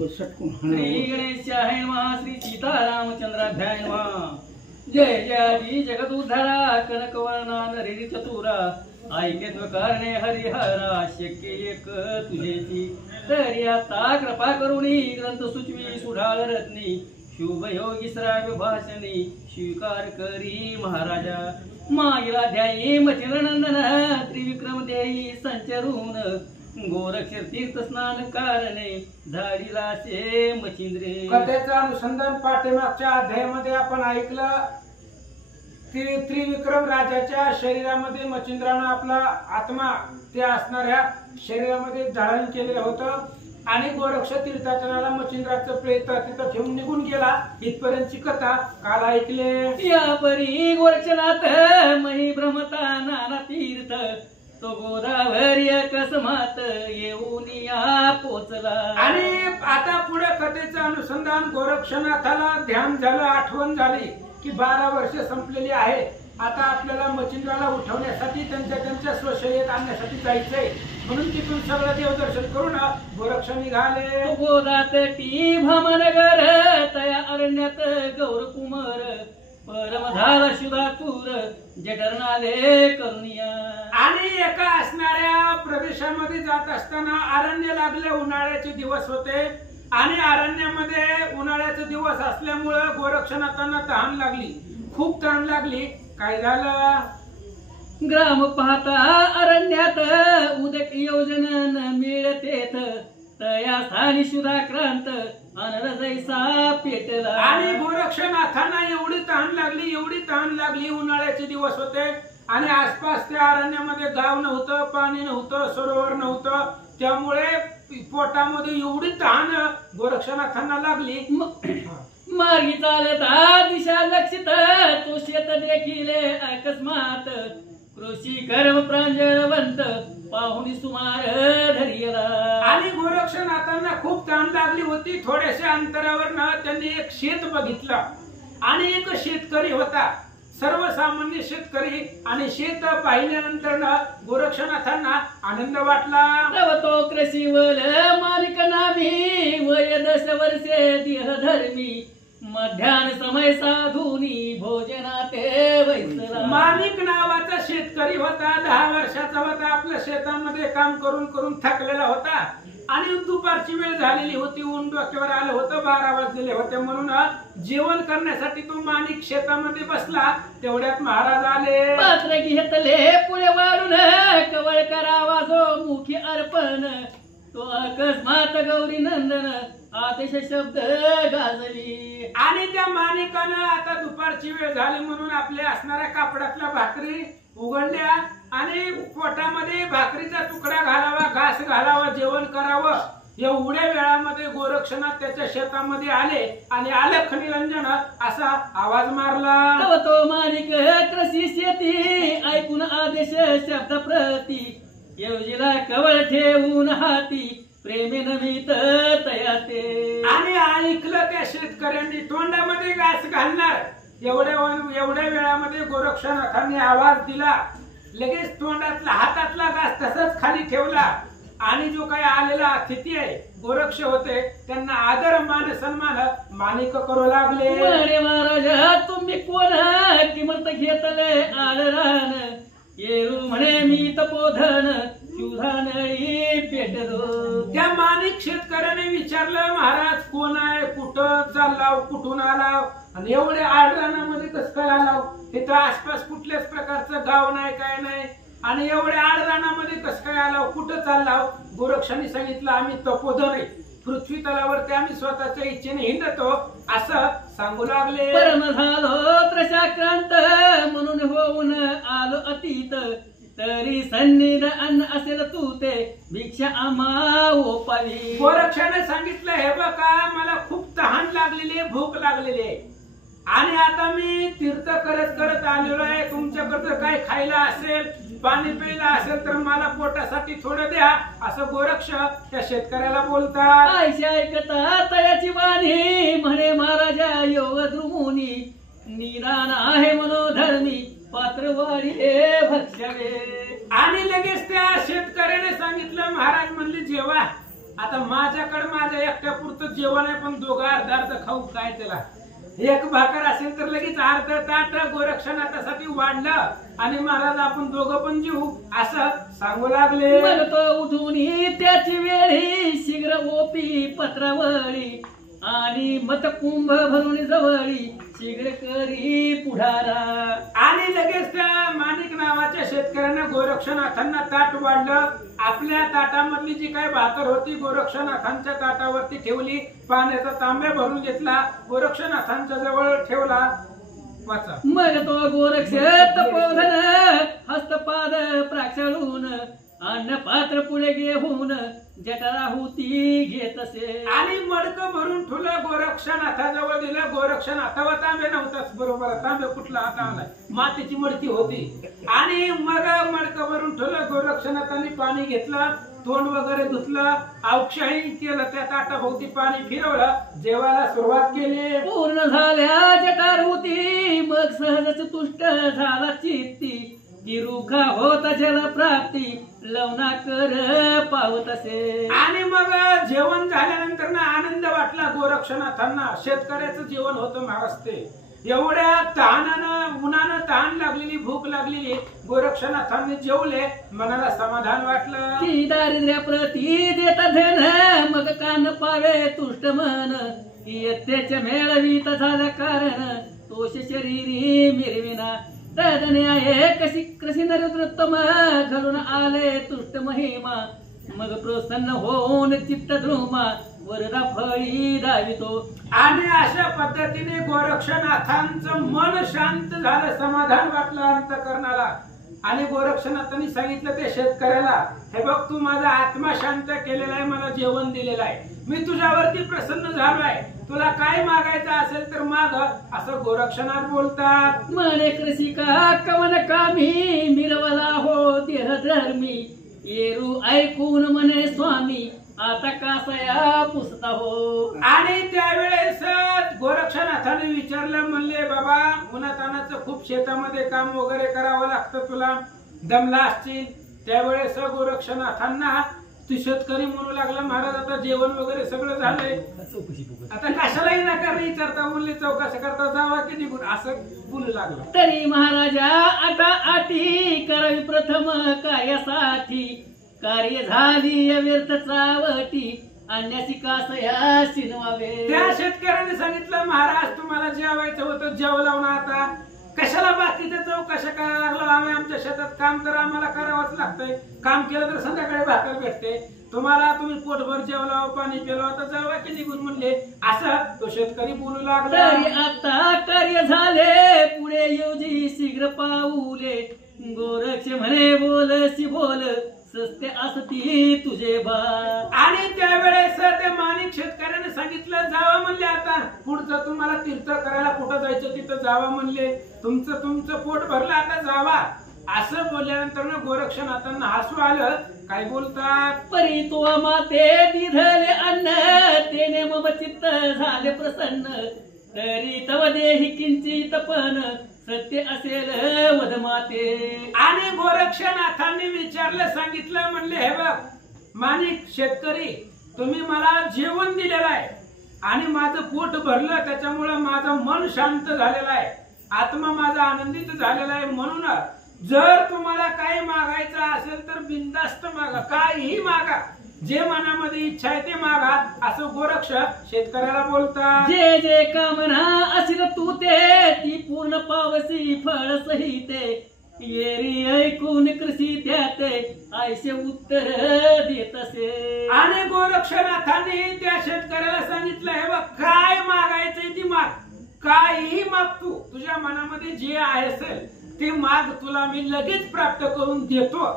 श्री गणेशाय नमः श्री सीतारामचंद्राभ्याय नमः। जय जय आदि जगत उद्धारा कनकवर्णा नरेरी चतुरा ऐकेत्व कारणे हरिहरा शक्य एक तुझेची तरी आता कृपा करुणी ग्रंथ सुचवी सुढाळ रत्नी शुभ योगी श्राव्य भाषणी स्वीकार करी महाराजा मागील अध्यायी मचिंद्रनंदन त्रिविक्रम देई संचरून गोरक्ष तीर्थ स्नान कारणे झाडीला से मचिंद्रे। कथेचं अनुसंधान पाठीमागच्या अध्यायामध्ये आपण ऐकलं। त्रिविक्रम राजाच्या शरीरामध्ये मचिंद्रानं आपला आत्मा ते असणाऱ्या शरीरामध्ये धारण केलेलं होतं आणि गोरक्ष तीर्थाच्या मचिंद्राचं प्रेत तिथं ठेवून निघून गेला। इथपर्यंतची कथा काल ऐकले। या परी गोरक्षनाथ मही भ्रमता नाना तीर्थ तो गोदावरी अकस्मात येऊन या पोचला। आणि आता पुढे कथेचं अनुसंधान गोरक्षनाथाला ध्यान झालं, आठवण झाली की 12 वर्ष संपलेली आहे। आता आपल्याला मचिंद्राला उठवण्यासाठी त्यांच्या स्वशयेत आणण्यासाठी जायचंय म्हणून तिथून सगळं देवदर्शन करून गोरक्ष निघाले। गोदात टी भामनगर तया अरण्यात गौरकुमार परमधार शुधातूर जठरनाले करुणिया। आणि एका असणाऱ्या प्रदेशामध्ये जात असताना अरण्य लागले, उन्हाळ्याचे दिवस होते आणि अरण्यामध्ये उन्हाळ्याचे दिवस असल्यामुळे गोरक्षनाथांना तहान लागली, खूप तहान लागली। काय झालं? ग्राम पाहता अरण्यात उदक योजन मिळतेथ तया स्थानी शुधाक्रांत अनरजैसा पेटला। आणि गोरक्षनाथांना एवढी तहान लागली, उन्हाळ्याचे दिवस होते आणि आसपास त्या अरण्यामध्ये गाव नव्हतं, पाणी नव्हतं, सरोवर नव्हतं, त्यामुळे पोटामध्ये एवढी तहान गोरक्षनाथांना लागली। मार्गी चालता दिशा लक्षित तो शेत देखील अकस्मात कृषी कर्म प्रांजळवंत पाहुणी सुमार धरियला। आणि गोरक्षनाथांना खूप तहान लागली होती। थोड्याशा अंतरावर त्यांनी एक शेत बघितलं आणि एक शेतकरी होता, सर्वसामान्य शेतकरी। आणि शेत पाहिल्यानंतर गोरक्षनाथांना आनंद वाटला। तव तो कृषीवल मालिक नामी वय 10 वर्षे देह धर्मी मध्यान समय साधुनी भोजनाते वैसला। माणिक नावाचा शेतकरी होता, 10 वर्षाचा होता, आपल्या शेतामध्ये काम करून करून थकलेला होता आणि दुपारची वेळ झालेली होती, ऊन डोक्यावर आलं होतं, 12 वाजलेले होते म्हणून जेवण करण्यासाठी तो माणिक शेतामध्ये बसला। तेवढ्यात महाराज आले। पात्र घेतले पुढे वाढून कवळ करावा जो मुखी अर्पण तो अकस्मात गौरी नंदन आदेश शब्द गाजली। आणि त्या माणिकानं आता दुपारची वेळ झाली म्हणून आपल्या असणाऱ्या कापडातल्या भाकरी उघडल्या आणि पोटामध्ये भाकरीचा तुकडा घालावा, घास घालावा, जेवण करावं। एवढ्या वेळामध्ये गोरक्षनाथ त्याच्या शेतामध्ये आले आणि अलख निरंजन असा आवाज मारला। तव तो माणिक कृषी शेती ऐकून आदेश शब्द प्रती योजीला कवळ ठेवून हाती प्रेमे नवीत तयाते। आणि ऐकलं त्या शेतकऱ्यांनी, तोंडामध्ये घास घालणार एवढ्या वेळामध्ये गोरक्षनाथांनी आवाज दिला। लगेच तोंडातला हातातला घास तसंच खाली ठेवला आणि जो काही आलेला अतिथी आहे गोरक्ष होते त्यांना आदर मान सन्मान माणिक करू लागले। म्हणे महाराजा तुम्ही कोण किमत घेतले आदरान येऊ म्हणे मी तपोधन शुधानळी पेटलो। त्या माणिक शेतकऱ्याने विचारलं महाराज कोण आहे, कुठं चाललाव, कुठून आलाव आणि एवढ्या आडरानामध्ये कसं काय आलाव? तिथं आसपास कुठल्याच प्रकारचं गाव नाही, काय नाही आणि एवढ्या आडरानामध्ये कसं काय आलाव, कुठं चाललाव? गोरक्षाने सांगितलं आम्ही तपोधन आहे, पृथ्वी तलावरती आम्ही स्वतःच्या इच्छेने हिंडतो असं सांगू लागले। परम झालो त्रशाक्रांत म्हणून होऊन आलो अतीत तरी सन्निध अन्न असेल तू ते भिक्षा आम्हा ओपावी। गोरक्षाने सांगितलं हे बघा मला खूप तहान लागलेली, भूक लागलेली आहे आणि आता मी तीर्थ करत करत आलेलो आहे, तुमच्याकडे काय खायला असेल, पाणी प्यायला असेल तर मला पोटासाठी थोडं द्या असं गोरक्ष त्या शेतकऱ्याला बोलतात। ऐकता तयाची वाणी म्हणे महाराजा योग द्रुमुनी निदान आहे मनोधर्मी पात्रवाडी हे भक्षवे। आणि लगेच त्या शेतकऱ्याने सांगितलं महाराज म्हणले जेवा आता माझ्याकडे माझ्या एकट्या पुरतं जेवण आहे, पण दोघं अर्धा अर्ध खाऊ काय त्याला. एक भाकर असेल तर लगेच अर्ध ताट गोरक्षनाथासाठी वाढलं आणि महाराज आपण दोघं पण जीव असं सांगू लागले. मग तो उठून त्याची वेळी शीघ्र ओपी पत्रावळी आणि मतकुंभ भरून जवळी शीघ्र करी पुढारा. आणि लगेच त्या माणिक नावाच्या शेतकऱ्यानं गोरक्षनाथांना ताट वाढलं. आपल्या ताटामधली जी काही भाकर होती गोरक्षनाथांच्या ताटावरती ठेवली. पाण्याचा तांब्या भरून घेतला, गोरक्षनाथांच्या जवळ ठेवला. वाचा. मग तो गोरक्ष तपोधन हस्तपाद प्राक्षळून अन्न पात्र पुढे घेऊन जठराहुती घेत असे. आणि मडकं भरून ठेवलं गोरक्षनाथाजवळ दिलं. गोरक्षनाथावर तांबे नव्हताच, बरोबर तांबे कुठला आता आलाय, मातीची मडकी होती. आणि मग मडकं भरून ठेवलं. गोरक्षनाथांनी पाणी घेतलं, तोंड वगैरे धुतलं, औक्षाही केलं, त्या ताटाभोवती पाणी फिरवलं, जेवायला सुरुवात केली. पूर्ण झाल्या जटारुती मग सहजच तुष्ट झाला चित्ती. तिरुखा होता जल प्राप्ती लवना कर पावत असे. आणि मग जेवण झाल्यानंतर ना आनंद वाटला गोरक्षनाथांना. शेतकऱ्याचं जेवण होतं महाराज ते. एवढ्या तहानानं उन्हानं तहान लागलेली, भूक लागलेली, गोरक्षनाथांनी जेवले, मनाला समाधान वाटलं. की दारिद्र्या प्रती देता धन मग कान पावे तुष्ट मन. इयत्तेच्या मेळवीत झालं कारण तोष शरीरी मिरविना. तदन्याये कशी कशी नरोत्तम घडून आले तुष्ट महिमा. मग प्रसन्न होऊन चित्त ध्रुमा वरदा फळी दावितो. आणि अशा पद्धतीने गोरक्षनाथांचं मन शांत झालं, समाधान वाटलं अंतःकरणाला. आणि गोरक्षनाथांनी सांगितलं ते शेतकऱ्याला, हे बघ तू माझा आत्मा शांत केलेला आहे, मला जेवण दिलेलं आहे, मी तुझ्यावरती प्रसन्न झालो आहे, तुला काय मागायचं असेल तर माग, असं गोरक्षनाथ बोलतात. म्हणे कृषिका कवन कामी मिरवला हो देह धर्मी. येरू ऐकून म्हणे स्वामी आता कासया पुसता हो. आणि त्यावेळेस गोरक्षनाथाने विचारलं, म्हणले बाबा उन्हातानाचं खूप शेतामध्ये काम वगैरे करावं लागतं, तुला दमला असतील. त्यावेळेस गोरक्षनाथांना तू शेतकरी म्हणू लागला, महाराज आता जेवण वगैरे सगळं झालंय, आता कशालाही नकार विचारता, म्हणले चौकशी करता जावा की निघून, असं बोलू लागला. तरी महाराजा आता आटी करावी प्रथम कार्यासाठी. कार्य झाली व्यर्थ चावटी आणण्याची कासया शिनवावे. त्या शेतकऱ्याने सांगितलं, महाराज तुम्हाला जेवायचं होतं, जेवलं ना, आता कशाला बाकीचं चौकशा करायला लागलो, आम्ही आमच्या शेतात काम करा, आम्हाला करावंच लागतंय, काम केलं तर संध्याकाळी भाकर भेटते, तुम्हाला तुम्ही पोटभर जेवला पाणी पिलो, आता जावा की निघून म्हणले, असं तो शेतकरी बोलू लागला. तरी आता कार्य झाले पुढे योजी शीघ्र पाऊले. गोरक्ष म्हणे बोलशी बोल सस्ते असती तुझे बा. आणि त्यावेळेस त्या माणिक शेतकऱ्याने सांगितलं, जावा म्हणले, आता पुढचं तुम्हाला तीर्थ करायला कुठं जायचं तिथं जावा म्हणले, तुमचं पोट भरलं, आता जावा. असं बोलल्यानंतर ना गोरक्षनाथांना हसू आलं. काय बोलतात, परी तो माते दिधले अन्न तेने मम चित्त झाले प्रसन्न. तरी तव देही किंचित पण सत्य असेल वद माते. आणि गोरक्षनाथांनी विचारलं, सांगितलं, म्हणले, हे बघ माणिक शेतकरी, तुम्ही मला जेवण दिलेलं आहे आणि माझं पोट भरलं, त्याच्यामुळे माझं मन शांत झालेलं आहे, आत्मा माझा आनंदित झालेला आहे. म्हणून जर तुम्हाला काही मागायचं असेल तर बिनधास्त मागा, काहीही मागा, जे मनामध्ये इच्छा आहे ते मागा, असं गोरक्ष शेतकऱ्याला बोलतात. जे जे कामना असेल तू ते ती पूर्ण पावसी फळ सहिते. येरी ऐकून कृषी त्याते आयशे उत्तर देत असे. आणि गोरक्षनाथांनी त्या शेतकऱ्याला सांगितलं, हे बघ काय मागायचंय ती माग, काहीही माग, तू तुझ्या मनामध्ये जे आहे असेल ते माग, तुला मी लगेच प्राप्त करून देतो.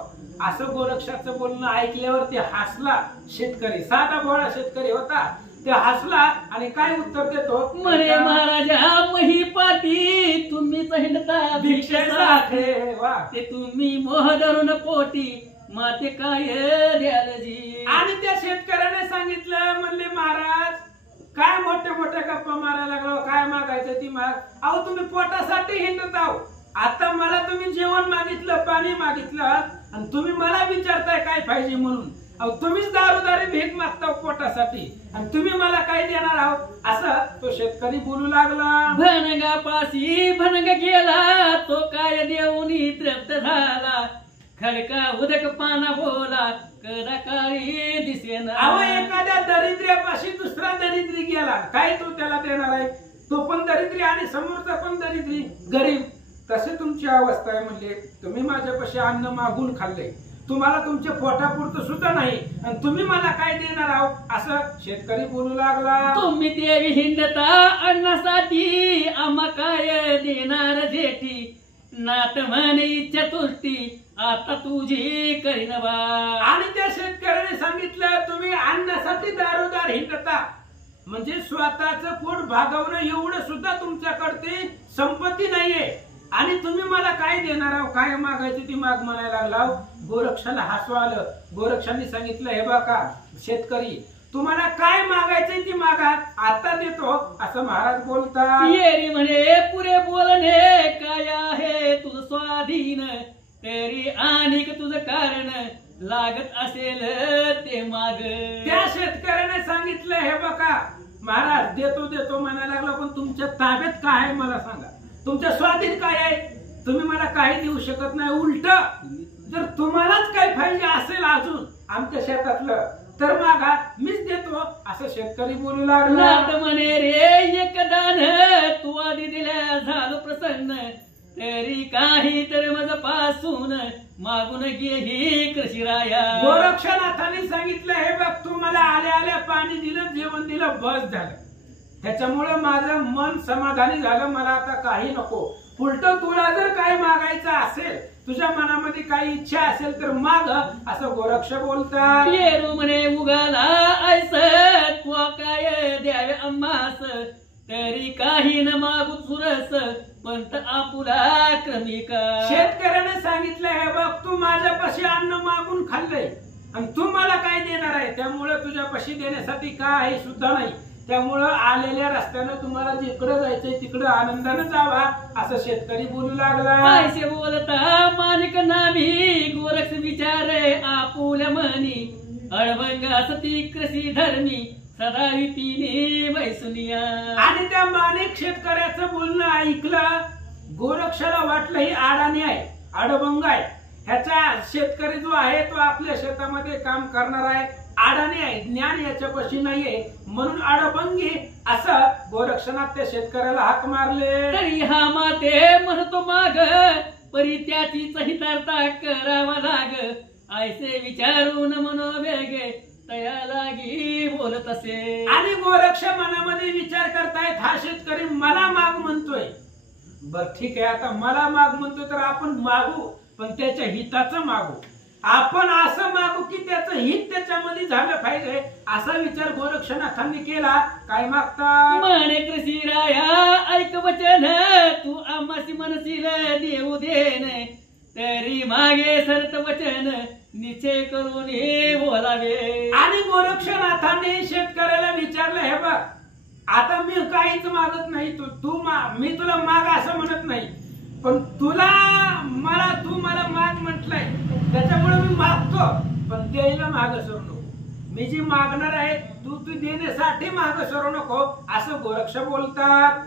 असं गोरक्षाचं बोलणं ऐकल्यावर ते हसला शेतकरी, साधा भोळा शेतकरी होता, ते हसला आणि काय उत्तर देतो, म्हणे महाराजा मही पाटी तुम्हीच हिंडता भिक्षेसाठी. ते तुम्ही मोह धरून पोटी माते काय द्याल जी. आणि त्या शेतकऱ्याने सांगितलं, म्हणले महाराज काय मोठ्या मोठ्या गप्पा मारायला लागलो, काय मागायचं ती माग, अहो तुम्ही पोटासाठी हिंडत आहो, आता मला तुम्ही जेवण मागितलं, पाणी मागितलं आणि तुम्ही मला विचारताय काय पाहिजे म्हणून. अहो तुम्हीच दारोदारी भीक मागता पोटासाठी आणि तुम्ही मला काय देणार आहोत असं तो शेतकरी बोलू लागला. भनगापाशी भनग गेला तो काय देऊनी तृप्त झाला खडका उदक पाना बोला कदा काळी दिसेना. अहो एखाद्या दरिद्र्यापाशी दुसरा दरिद्री गेला काय तो त्याला देणार आहे. तो पण दरिद्री आणि समोरचा पण दरिद्री गरीब. तसे तुमची अवस्था आहे. म्हणजे तुम्ही माझ्यापाशी अन्न मागून खाल्ले तुम्हाला तुमच्या पोटापुरतं सुद्धा नाही आणि तुम्ही मला काय देणार आहोत असं शेतकरी बोलू लागला. तुम्ही देवी हिंडता अन्नासाठी आम्हा काय देणार जेठी नात म्हणे चतुर्थी आता तुझी करीन बा. आणि त्या शेतकऱ्याने सांगितलं तुम्ही अन्नासाठी दारोदार हिंडता म्हणजे स्वतःचं पोट भागवणं एवढं सुद्धा तुमच्याकडे संपत्ती नाहीये आणि तुम्ही मला काय देणार आहो काय मागायची ती माग म्हणायला लागला. गोरक्षाला हसू आलं. गोरक्षांनी सांगितलं हे बघा शेतकरी तुम्हाला काय मागायचंय ती मागा आता देतो असं महाराज बोलतात. येरी म्हणे पुरे बोलणे काय आहे तुझ स्वाधीन तरी आणि तुझं कारण लागत असेल ते माग. त्या शेतकऱ्याने सांगितलं हे बघा महाराज देतो देतो म्हणायला लागला पण तुमच्या ताब्यात काय आहे मला सांगा. तुमच्या स्वाधीन काय आहे. तुम्ही मला काही देऊ शकत नाही. उलट जर तुम्हालाच काही पाहिजे असेल अजून आमच्या शेतातलं तर मागा मीच देतो असं शेतकरी बोलू लागला. म्हणे रे एक दान तू आधी दिल्या झालो प्रसन्न तरी काही तर मज पासून मागून घे ही कृषीराया. गोरक्षनाथाने सांगितलं हे बघ तू मला आल्या आल्या पाणी दिलं जेवण दिलं बस झालं. त्याच्यामुळे माझं मन समाधानी झालं. मला आता काही नको. उलट तुला जर काय मागायचं असेल तुझ्या मनामध्ये काही इच्छा असेल तर माग असं गोरक्ष बोलतात. येरू म्हणे उगाला ऐस तू काय द्यावे आम्हास तरी काही न मागू सुरस पंत आपुला क्रमिका. शेतकऱ्याने सांगितलं हे बघ तू माझ्यापाशी अन्न मागून खाल्लंय आणि तू मला काय देणार आहे त्यामुळे तुझ्यापाशी देण्यासाठी काय सुद्धा नाही. त्यामुळं आलेल्या रस्त्यानं तुम्हाला जिकडे जायचंय तिकडे आनंदाने जावा असं शेतकरी बोलू लागला. ऐसे बोलता मानिक नामी गोरक्ष विचारे आपुल्या मनी अडभंग असती कृषी धर्मी सदा रीतीने वैसुनिया. आणि त्या माणिक शेतकऱ्याचं बोलणं ऐकलं. गोरक्षाला वाटलं ही अडाणी आहे अडभंग आहे. ह्याचा शेतकरी जो आहे तो आपल्या शेतामध्ये काम करणार आहे अडाणी आहे ज्ञान याच्यापाशी नाहीये म्हणून अडभंगी असं गोरक्षनाथ त्या शेतकऱ्याला हाक मारले. तरी हा माते म्हणतो माग परी त्याचीच हितार्था करावा लाग ऐसे विचारून मनोवेगे तया लागी बोलत असे. आणि गोरक्ष मनामध्ये विचार करतायत हा शेतकरी मला माग म्हणतोय. बर ठीक आहे आता मला माग म्हणतोय तर आपण मागू पण त्याच्या हिताचं मागू. आपण असं मागू की त्याचं हित त्याच्यामध्ये झालं पाहिजे असा विचार गोरक्षनाथांनी केला. काय मागता म्हणे कृषीराया ऐक वचन तू आम्हासी मनसील देऊ देन तरी मागे सरत वचन निश्चय करून बोलावे. आणि गोरक्षनाथांनी शेतकऱ्याला विचारलं हे बघ आता मी काहीच मागत नाही मी तुला माग असं म्हणत नाही पण तू मला माग म्हटलंय त्याच्यामुळे मी मागतो पण द्यायला माग सरू नको. मी जी मागणार आहे तू देण्यासाठी माग सरू नको असं गोरक्ष बोलतात.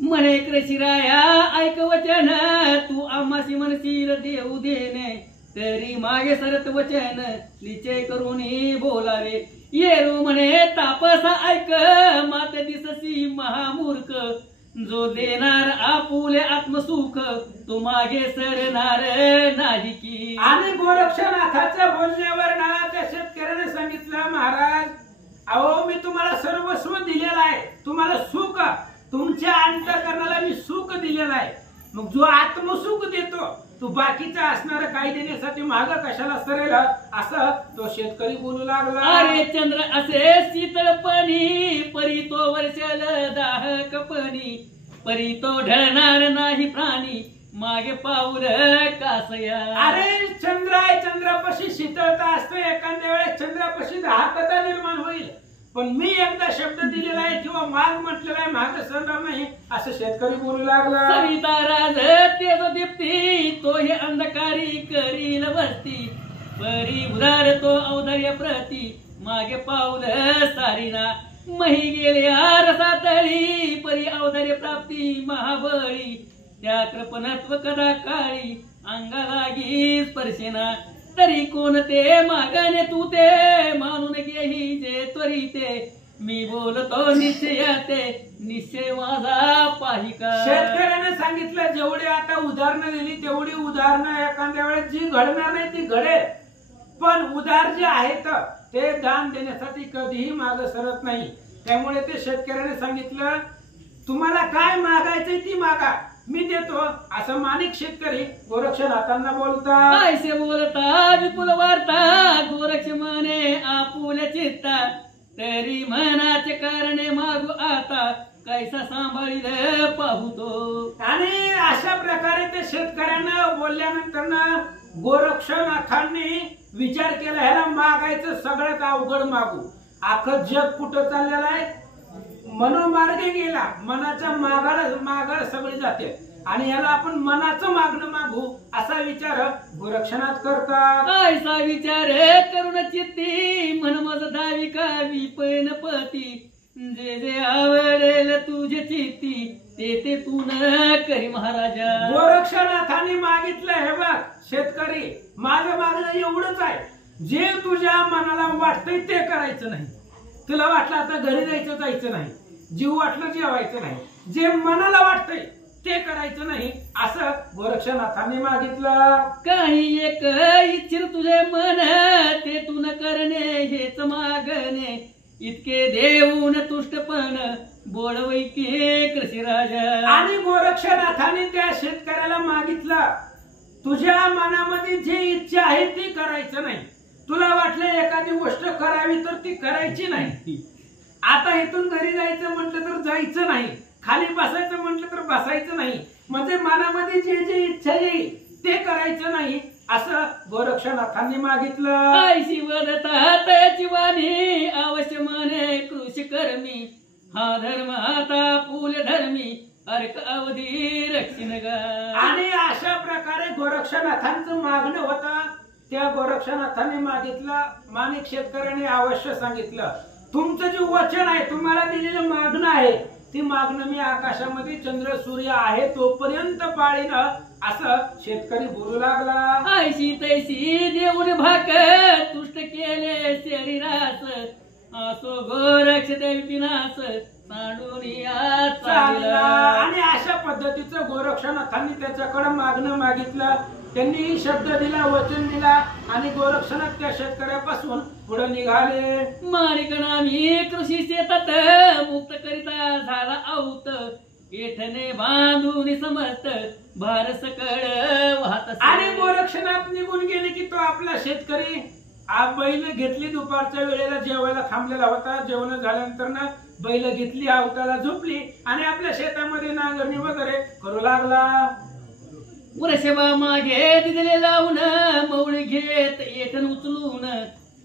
म्हणे कृषीराया ऐक वचन तू आम्हासी मनसील देऊ देणे तरी मागे सरत वचन निश्चय करून बोलावे. येरू म्हणे तापसा ऐक मात दिससी महामूर्ख जो देणार आपुले आत्मसुख तो मागे सरणार नाही की. आणि गोरक्षनाथाच्या बोलण्यावर ना त्या शेतकऱ्याने सांगितलं महाराज अहो मी तुम्हाला सर्वस्व दिलेलं आहे. तुम्हाला सुख तुमच्या अंतःकरणाला मी सुख दिलेलं आहे. मग जो आत्मसुख देतो तू बाकीचं असणारं काही देण्यासाठी माग कशाला सरेल असं तो शेतकरी बोलू लागला. अरे चंद्र असे शीतळपणी परी तो वर्षल दाहकपणी परी तो ढळणार नाही प्राणी मागे पाऊल कासया. अरे चंद्र आहे चंद्रापाशी शीतळता असते एखाद्या वेळेस चंद्रापाशी दाहकता निर्माण होईल पण मी एकदा शब्द दिलेला आहे किंवा माग म्हटलेला आहे, माग सरणार नाही असं शेतकरी बोलू लागला. सविता राज तेज दीप्ती तो हे अंधकारी करील वस्ती, परी उदार तो औदर्य प्रती मागे पाऊल सारीना, मही गेल्या रसातळी परी औदर्य प्राप्ती महाबळी, त्या कृपणत्व कदा काळी अंगालागी स्पर्शेना, तरी कोणते मागाने तू ते मानून घेही जे त्वरिते, मी बोलतो निश्चयाते निश्चय माझा पाहिका. शेतकऱ्याने सांगितलं जेवढे आता उदाहरणं दिली तेवढी उदाहरणं एखाद्या वेळेस जी घडणार नाही ती घडेल, पण उदार जे आहेत ते दान देण्यासाठी कधीही माग सरत नाही. त्यामुळे ते शेतकऱ्याने सांगितलं तुम्हाला काय मागायचंय ती मागा मी देतो, असं माणिक शेतकरी गोरक्षनाथांना बोलतात. कैसे बोलता विपुल वार्ता गोरक्ष मने आपुल्या चित्ता, तरी मनाचे कारणे मागू आता कैसा सांभाळील पाहतो. आणि अशा प्रकारे ते शेतकऱ्यांना बोलल्यानंतर गोरक्षनाथांनी विचार केला ह्याला मागायचं सगळ्यात अवघड मागू, अख्खं जग कुठं चाललेलं आहे, मनोमार्गे गेला, मनाच्या मागाला सगळी जाते आणि याला आपण मनाचं मागणं मागू असा विचार गोरक्षनाथ करतात. ऐसा विचार करून चित्ती मन मज धाविका विपणपती, जे जे आवडेल तुझे चित्ती ते ते तू न करी महाराजा. गोरक्षनाथांनी मागितलं हे बघ शेतकरी माझं मागणं एवढंच आहे, जे तुझ्या मनाला वाटतंय ते करायचं नाही, तुला वाटलं आता घरी जायचं नाही, जीव वाटलं जेवायचं नाही, जे मनाला वाटतंय ते करायचं नाही असं गोरक्षनाथांनी मागितलं. काही एक इच्छित तुझे मन ते तू न करणे हेच मागणे, इतके देऊन तुष्टपण बोलवै की कृषी राजा. आणि गोरक्षनाथांनी त्या शेतकऱ्याला मागितलं तुझ्या मनामध्ये जी इच्छा आहे ती करायचं नाही, तुला वाटलं एखादी गोष्ट करावी तर ती करायची नाही, आता इथून घरी जायचं म्हटलं तर जायचं नाही, खाली बसायचं म्हटलं तर बसायचं नाही, म्हणजे मनामध्ये जे जे इच्छा येईल ते करायचं नाही असं गोरक्षनाथांनी मागितलं. ऐशी वदता तयाची वाणी अवश्य मने कृषी कर्मी, हा धर्म आता फूल धर्मी अर्क अवधी रक्षिण गा. आणि अशा प्रकारे गोरक्षनाथांचं मागणं होतं. त्या गोरक्षनाथांनी मागितलं, माणिक शेतकऱ्याने अवश्य सांगितलं तुमचं जे वचन आहे तुम्हाला दिलेलं मागणं आहे ती मागणं मी आकाशामध्ये चंद्र सूर्य आहे तोपर्यंत पाळीन असं शेतकरी बोलू लागला. ऐशी तैशी देऊन भाक तुष्ट केले शरीरास, असो गोरक्ष विनाश सांडून चालला. आणि अशा पद्धतीचं गोरक्षनाथांनी त्याच्याकडे मागणं मागितलं, त्यांनी शब्द दिला, वचन दिला आणि गोरक्षनाथ त्या शेतकऱ्यापासून पुढे निघाले. माणिकनामी कृषी शेतात मुक्त करिता झाला आऊत, येठने बांधून समस्त भार सकळ वाहत. आणि गोरक्षनाथ निघून गेले की तो आपला शेतकरी बैल घेतली, दुपारच्या वेळेला जेवायला थांबलेला होता, जेवण झाल्यानंतर ना बैल घेतली, अवताला झोपली आणि आपल्या शेतामध्ये नांगरणी वगैरे करू लागला. वर्षभा मागे दिले लावून मौळी घेत येठन उचलून,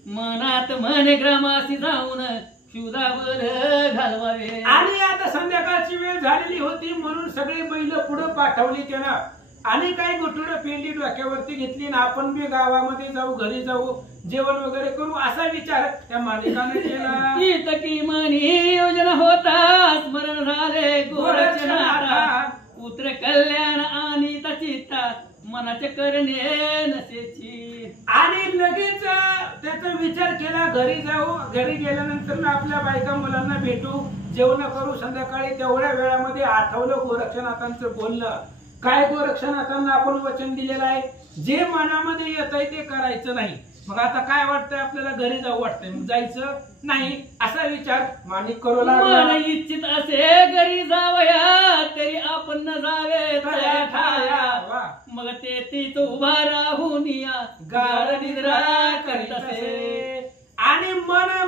मनात मन ग्रामासी जाऊन शुदावर घालवावे. आणि आता संध्याकाळची वेळ झालेली होती म्हणून सगळे बैल पुढे पाठवली त्यानं आणि काही गोठुड पेंडी डोक्यावरती घेतली ना आपण बी गावामध्ये जाऊ, घरी जाऊ, जेवण वगैरे करू असा विचार त्या मालिकाने केला. इतकी मनी योजना होता स्मरण झाले गोरक्षनाथा, पुत्र कल्याण आणि तचिता मनाचे करणे नसेची. आणि लगेच त्याचा विचार केला घरी जाऊ, घरी गेल्यानंतर आपल्या बायका मुलांना भेटू, जेवण करू संध्याकाळी. तेवढ्या वेळामध्ये आठवलं गोरक्षनाथांचं बोलणं. काय गोरक्षनाथांना आपण वचन दिलेलं आहे, जे मनामध्ये येत आहे ते करायचं नाही. मग आता काय वाटतंय आपल्याला घरी जाऊ वाटतंय, मग जायचं नाही असा विचार माणिक करू लागला. मन इच्छित असे घरी जावया तरी आपण न जावे ठाया, मग ते तीच उभा राहून या गाढ निद्रा करीत असे. आणि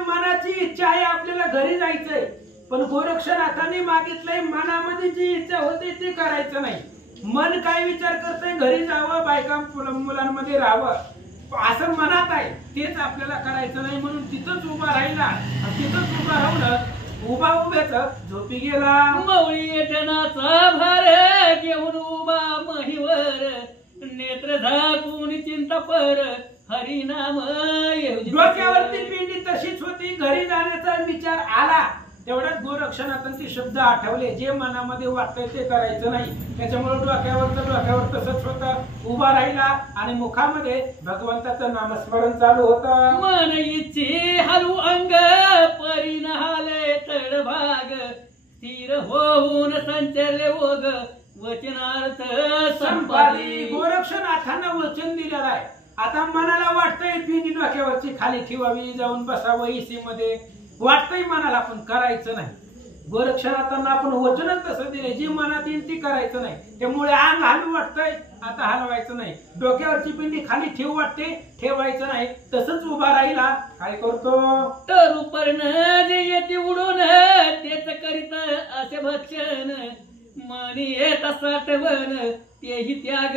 मनाची इच्छा आहे आपल्याला घरी जायचंय, पण गोरक्षनाथांनी मागितलंय मनामध्ये जी इच्छा होते ते करायचं नाही. मन काय विचार करतंय घरी जावं, बायका मुलांमध्ये राहावं असं मनात आहे, तेच आपल्याला करायचं नाही म्हणून तिथंच उभा राहिला. आणि तिथंच उभा राहून उभा उभ्याच झोपी गेला. मवळी येठणाचा भार घेऊन उभा महिवर नेत्र झाकून चिंता पर हरिनाम येऊन डोक्यावरती पिंडी तशीच होती. घरी जाण्याचा विचार आला तेवढ्यात गोरक्षनाथांचे शब्द आठवले, जे मनामध्ये वाटतंय ते करायचं नाही. त्याच्यामुळे डोक्यावर तसंच होतं. उभा राहिला आणि मुखामध्ये भगवंताचं नामस्मरण चालू होतं. मन इच्छे हलू अंग परीन हाले तडभाग स्थिर होऊन संचरले ओग वचनार्थ संपादी. गोरक्षनाथांना वचन दिलेलं आहे. आता मनाला वाटतंय पिंडी डोक्यावरची खाली ठेवावी, जाऊन बसावं एसी मध्ये, वाटतंय मनाला, पण करायचं नाही. गोरक्षनाथांना आपण वचनच तसं दिले, जी मनात येईल ती करायचं नाही. त्यामुळे अंग हलू वाटतंय, आता हलवायचं नाही. डोक्यावरची पिंडी खाली ठेवू वाटते, ठेवायचं नाही. तसंच उभा राहिला. काय करतो? तर उपर्ण जे येते उडून तेच करीत असे भक्षण मनी येत साठवण तेही त्याग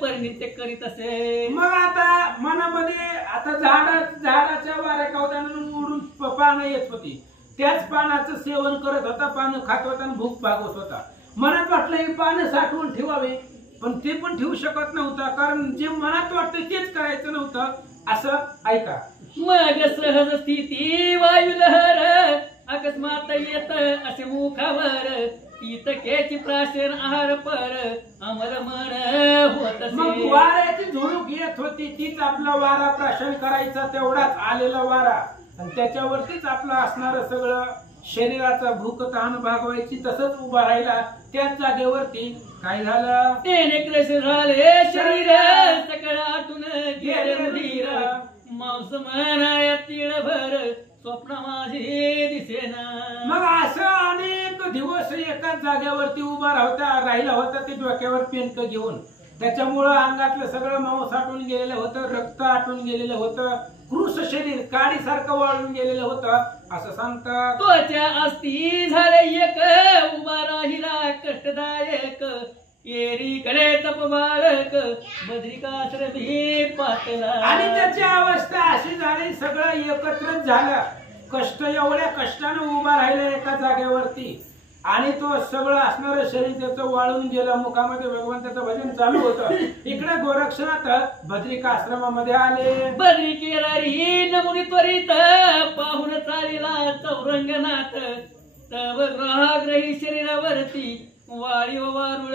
परिणित करीत असे. मग आता मनामध्ये आता झाडाच्या वाऱ्या कवदानं उडून पानं येत होती. त्याच पानाचं सेवन करत होता, पानं खात होता आणि भूक भागवत होता. मनात वाटलं ही पानं साठवून ठेवावे, पण ते पण ठेवू शकत नव्हता, कारण जे मनात वाटतं तेच करायचं नव्हतं. असं ऐका. मग सहज स्थिती वायुलहर अकस्मात येत असे मुखावर तीतकेची प्राशन आहार पर अमर मन होत असे. मग वाऱ्याची झुळूक येत होती, तीच आपला वारा प्राशन करायचा, तेवढाच आलेला वारा, आणि त्याच्यावरतीच आपलं असणार सगळं शरीराचा भूक तहान भागवायची. तसंच उभा राहिला त्याच जागेवरती. काय झालं? तेने क्लेश झाले शरीर सकळ आटून गेले रुधिर मांस मनाया तिळभर स्वप्न माझे दिसेना. मग असं अनेक दिवस एकाच जागेवरती उभा राहिला होता, ते डोक्यावर पेंट घेऊन. त्याच्यामुळं अंगातलं सगळं मांस आटून गेलेलं होतं, रक्त आटून गेलेलं होतं, कृश शरीर काडीसारखं वाळून गेलेलं होतं असं सांगतात. त्वचा अस्ती झाले एक उभा राहिला कष्टदायक एरीकडे तप बाळक बद्रिकाश्रमी पातला. आणि त्याची अवस्था अशी झाली, सगळं एकत्रच झालं. कष्ट, एवढ्या कष्टानं उभा राहिला एका जागेवरती, आणि तो सगळं असणारं शरीर त्याचं वाळून गेलं. मुखामध्ये भगवंताचं भजन चालू होतं. इकडे गोरक्षनाथ बद्रिका आश्रमामध्ये आले. बद्री केदारी नमुनी त्वरित पाहून चालिला चौरंगनाथ तव ग्रहाग्रही शरीरावरती वाळी वारुळ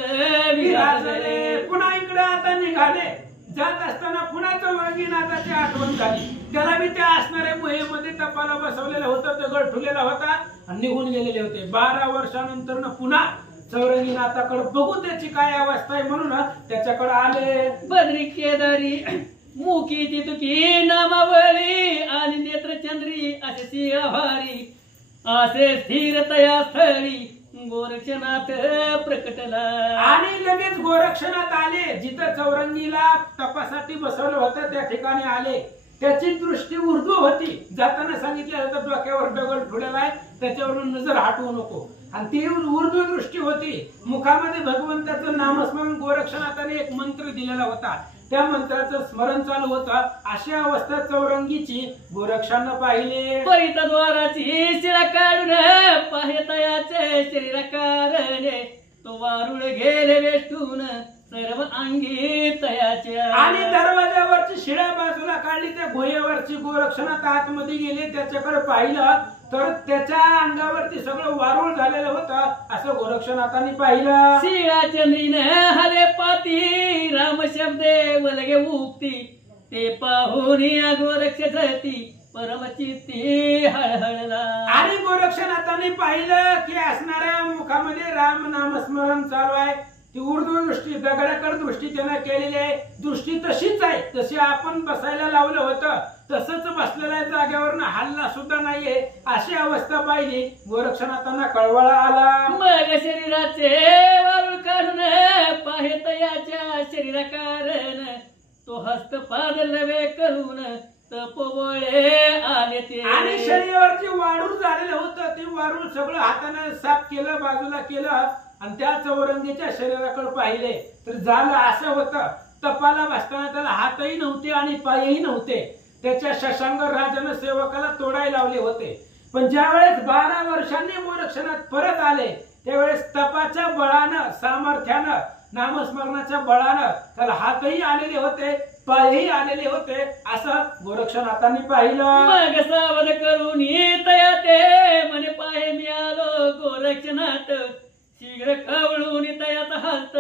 विराजले. पुन्हा इकडे आता निघाले. जात असताना पुन्हा चौरंगीनाथाची आठवण झाली. त्याला मी त्या असणाऱ्या मोहेमध्ये तपाला बसवलेला होता, दगड ठेवलेला होता आणि निघून गेलेले होते. 12 वर्षानंतर पुन्हा चौरंगीनाथाकडे बघू त्याची काय अवस्था आहे म्हणून त्याच्याकडे आले. बद्री केदारी मुखी तितुकी नामावळी आणि नेत्रचंद्री असे सिंहाभारी असे स्थिरतया स्थळी गोरक्षनाथ प्रकटला. आणि लगेच गोरक्षनाथ आले. जिथं चौरंगीला तपासाठी बसवलं होतं त्या ठिकाणी आले. त्याची दृष्टी उर्ध्व होती. जाताना सांगितलं होतं डोक्यावर दगड ठेवलेला आहे, त्याच्यावरून नजर हटवू नको, आणि ती उर्ध्व दृष्टी होती. मुखामध्ये भगवंताचं नामस्मरण गोरक्षनाथाने एक मंत्र दिलेला होता, त्या मंत्राचं स्मरण चालू होतं. अशी अवस्था चौरंगीची गोरक्षानं पाहिले. परितद्वाराची शिळा काढून पाहतयाचे शरीराकारणे तो वारुळ गेले वेष्टून सर्व अंगी तयाच्या. आणि दरवाजावरची शिळा बाजूला काढली, त्या गोयेवरची गोरक्षनाथ आतमध्ये गेले. त्याच्याकडे पाहिलं तर त्याच्या अंगावरती सगळं वारुळ झालेलं होतं असं गोरक्षनाथांनी पाहिलं. शिळा चंद्रीन हले पाती राम शब्दे वलगे उक्ती ते पाहून गोरक्ष धरती परमचित्ती हळहळला. आणि गोरक्षनाथांनी पाहिलं की असणाऱ्या मुखामध्ये राम नामस्मरण चालू आहे. ती उर्ध्व दृष्टी, दगडाकडे दृष्टी त्यानं केलेली आहे. दृष्टी तशीच आहे, तशी आपण बसायला लावलं होतं तसंच बसलेल्या जागेवरनं हल्ला सुद्धा नाहीये. अशी अवस्था पाहिली. गोरक्षनाथांना कळवळा आला. मग शरीराचे वारुळ काढून पाहतयाच्या शरीराकारण तो हस्तपाद नवे करून तपोबळे आले ते. आणि शरीरावरची वारूळ झालेलं होतं, ते वारूळ सगळं हाताने साफ केलं, बाजूला केलं, आणि त्या चौरंगीच्या शरीराकडे पाहिले तर झालं असं होतं. तपाला बसताना त्याला हातही नव्हते आणि पायही नव्हते. त्याच्या शशांक राजानं सेवकाला तोडायला लावले होते. पण ज्यावेळेस 12 वर्षांनी गोरक्षनाथ परत आले त्यावेळेस तपाच्या बळानं सामर्थ्यानं नामस्मरणाच्या बळानं त्याला हातही आलेले होते पायही आलेले होते असं गोरक्षनाथांनी पाहिलं. मग सावध करून तया ते म्हणे पाहे मी आलो गोरक्षनाथ शीघ्र कवळून तयाचा हस्त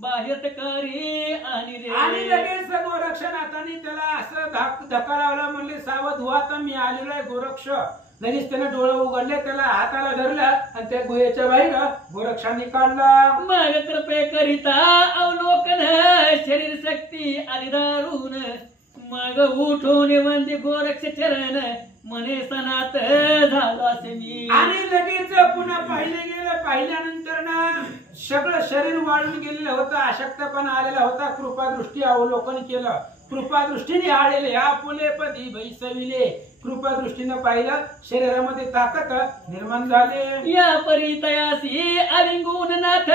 बाह्यतकारी आणि लगेच गोरक्षनाथांनी त्याला असं धक्का लावला म्हणले सावध व्हा तर मी आलेलो आहे गोरक्ष. लगेच त्याने डोळे उघडले त्याला हाताला धरलं आणि त्या गुहेच्या बाहेर गोरक्षांनी काढला. मग कृपे करिता अवलोकन शरीर शक्ती आली दारून मग उठून वंदे गोरक्ष चरण मने सनात झालो असे मी. आणि लगेच पुन्हा पाहिले गेलं. पाहिल्यानंतर ना सगळं शरीर वाळून गेलेलं होतं अशक्तपणा आलेला होता. कृपादृष्टी अवलोकन केलं. कृपादृष्टीने आलेले आपुले पदी बैसविले. कृपादृष्टीनं पाहिलं शरीरामध्ये ताकद निर्माण झाले. या परितयासी अलिंगून नाथ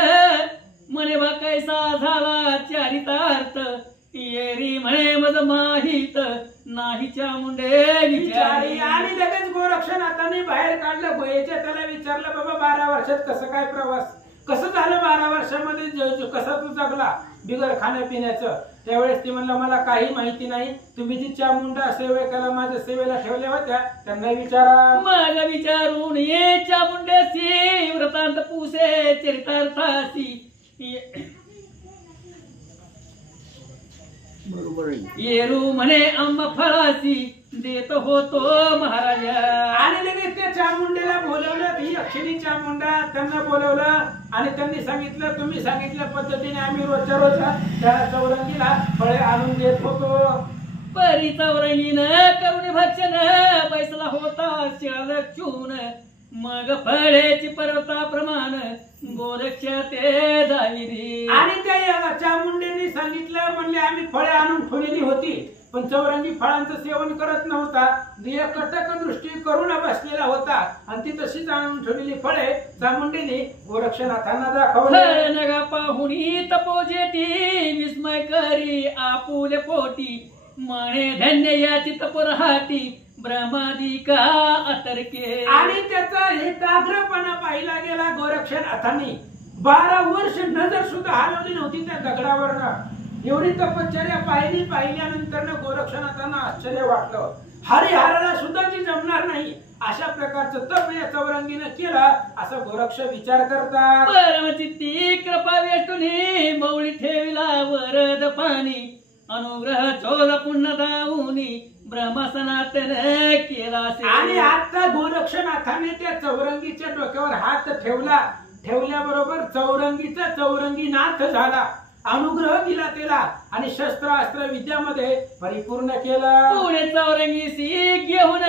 म्हणे बा कैसा झाला चारितार्थ येरी म्हणे मज माहित नाहीच्या मुंडे विचारी. आणि लगेच गोरक्षनाथांनी बाहेर काढलं गुहेच्या. त्याला विचारलं बाबा 12 वर्षात कसं काय प्रवास कसं झालं 12 वर्षामध्ये कसा तू जगला बिगर खाण्यापिण्याचं. त्यावेळेस ती म्हणलं मला काही माहिती नाही. तुम्ही जी चामुंडा सेवकाला माझ्या सेवेला ठेवल्या होत्या त्यांना विचारा. मग विचारून ये चामुंडेसी व्रतांत पुसे चरितार्थासी येरू म्हणे आंबा फळासी देत होतो महाराजा. आणि लगेच त्या चामुंडेला बोलवलं. ही अक्षरी चामुंडा त्यांना बोलवलं आणि त्यांनी सांगितलं तुम्ही सांगितल्या पद्धतीने आम्ही रोजच्या रोज त्या चौरंगीला फळे आणून देत होतो. परी चौरंगीन करुणी भक्षण बैसला होता शिळचून मग फळेची पर्वता प्रमाण गोरक्ष ते दाविरी. आणि त्या चामुंडेने सांगितलं म्हणले आम्ही फळे आणून ठेवलेली होती पण चौरंगी फळांचं सेवन करत नव्हता. कटक दृष्टी करून बसलेला होता आणि ती तशीच आणून ठेवलेली फळे चामुंडेने गोरक्षनाथांना दाखवली. नगा पाहुणी तपोजेती विस्मय करी आपुले पोटी म्हणे धन्य याची तपोरहाटी ब्रह्मादिका अतर्के. आणि त्याचा एकाग्रपणा पाहिला गेला गोरक्षनाथांनी. 12 वर्ष नजर सुद्धा हलवली नव्हती त्या दगडावरनं. एवढी तपश्चर्या पाहिल्यानंतर गोरक्षनाथांना आश्चर्य वाटलं. हरिहराला सुद्धा ती जमणार नाही अशा प्रकारचं तप या चौरंगीनं केलं असं गोरक्ष विचार करतात. परमचित्ती कृपा वेष्टुनी मौळी ठेविला वरद पाणी अनुग्रह चोल पुन्हा दाऊनी ब्रह्मसनातन केला. आणि आता गोरक्षनाथाने त्या चौरंगीच्या डोक्यावर हात ठेवला. ठेवल्याबरोबर चौरंगीचा चौरंगीनाथ झाला. अनुग्रह दिला त्याला आणि शस्त्र अस्त्र विद्यामध्ये परिपूर्ण केलं. पुणे चौरंगीसी घेऊन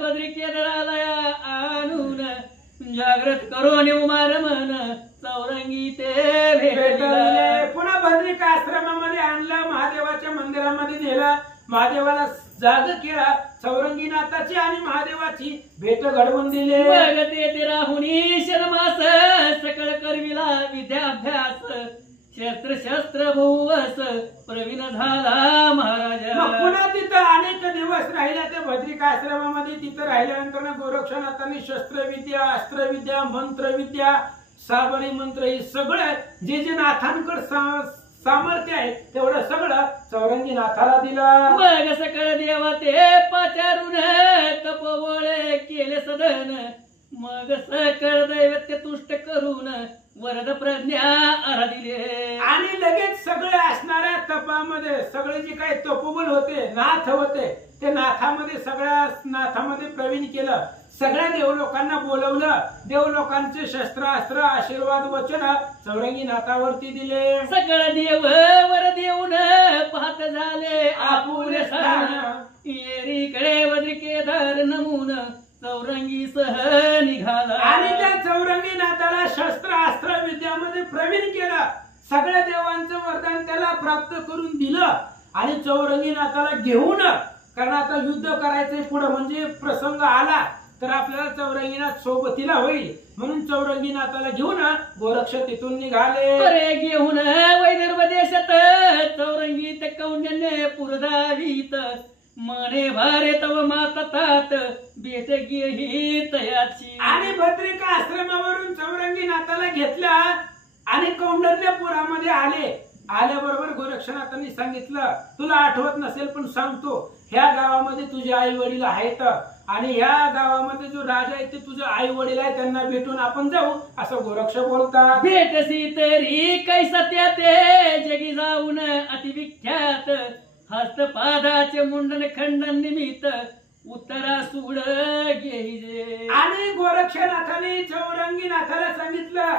बद्री केदारालया आणून जागृत करून उमार मन चौरंगी ते भेटले. पुन्हा बद्रिका आश्रमामध्ये आणलं. महादेवाच्या मंदिरामध्ये नेलं. महादेवाला जाग केला. चौरंगीनाथाची आणि महादेवाची भेट घडवून दिले. मग ते राहुनी शर्मास सकळ करविला विद्याभ्यास शस्त्र शस्त्र भुवस प्रवीण झाला महाराजा. पुन्हा तिथं अनेक दिवस राहिला त्या बद्रिका आश्रमामध्ये. तिथं राहिल्यानंतर गोरक्षनाथांनी शस्त्रविद्या अस्त्रविद्या मंत्रविद्या साबरी मंत्र हे सगळं जे नाथांकडे सामर्थ्य आहे तेवढं सगळं चौरंगीनाथाला दिलं. मग सकळ देवा ते पाचारून तपोवळे केले सदन मग सकळ दैवत्य तुष्ट करून वरद प्रज्ञा आराधिले. आणि लगेच सगळे असणाऱ्या तपामध्ये सगळे जे काही तपोबल होते नाथ होते ते नाथामध्ये सगळ्या नाथामध्ये प्रवीण केलं. सगळ्या देवलोकांना बोलवलं. देवलोकांचे शस्त्रास्त्र आशीर्वाद वचन चौरंगीनाथावरती दिले. सकळ देव वर देऊन पाहत झाले आपुले स्थान येरीकडे वज्रिकेदार नमून चौरंगी सह निघाला. आणि त्या चौरंगीनाथाला शस्त्र अस्त्र विद्यामध्ये प्रवीण केलं. सगळ्या देवांचं वरदान त्याला प्राप्त करून दिलं आणि चौरंगीनाथाला घेऊन कारण आता युद्ध करायचंय पुढे म्हणजे प्रसंग आला तर आपल्याला चौरंगीनाथ सोबतीला होईल म्हणून चौरंगीनाथाला घेऊन गोरक्ष तिथून निघाले. घेऊन वैदर्भ देशात चौरंगीत कौंडन्य पुरदावीत मने भारे तव माता तात बेट गेही तयाची. आणि भद्रिका आश्रमावरून चौरंगी नाथाला घेतला आणि कौंडण्यपुरामध्ये आल्याबरोबर गोरक्षनाथांनी सांगितलं, तुला आठवत नसेल पण सांगतो, ह्या गावामध्ये तुझे आई वडील आहेत आणि ह्या गावामध्ये जो राजा आहे ते तुझे आई वडील आहे, त्यांना भेटून आपण जाऊ असं गोरक्ष बोलतात. भेटसी तरी कैसा त्या ते जगी जाऊन अतिविख्यात हस्तपादाचे मुंडन खंडन निमित्त उत्तरा सुड घेईजे. आणि गोरक्षनाथाने चौरंगीनाथाला सांगितलं,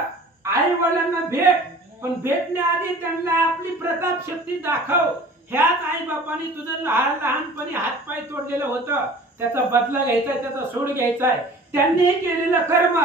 आई वडिलांना भेट, पण भेटण्याआधी त्यांना आपली प्रताप शक्ती दाखव. ह्याच आई बापाने तुझं लहानपणी हातपाय तोडलेलं होतं, त्याचा बदला घ्यायचाय, त्याचा सोड घ्यायचाय. त्यांनी केलेलं कर्म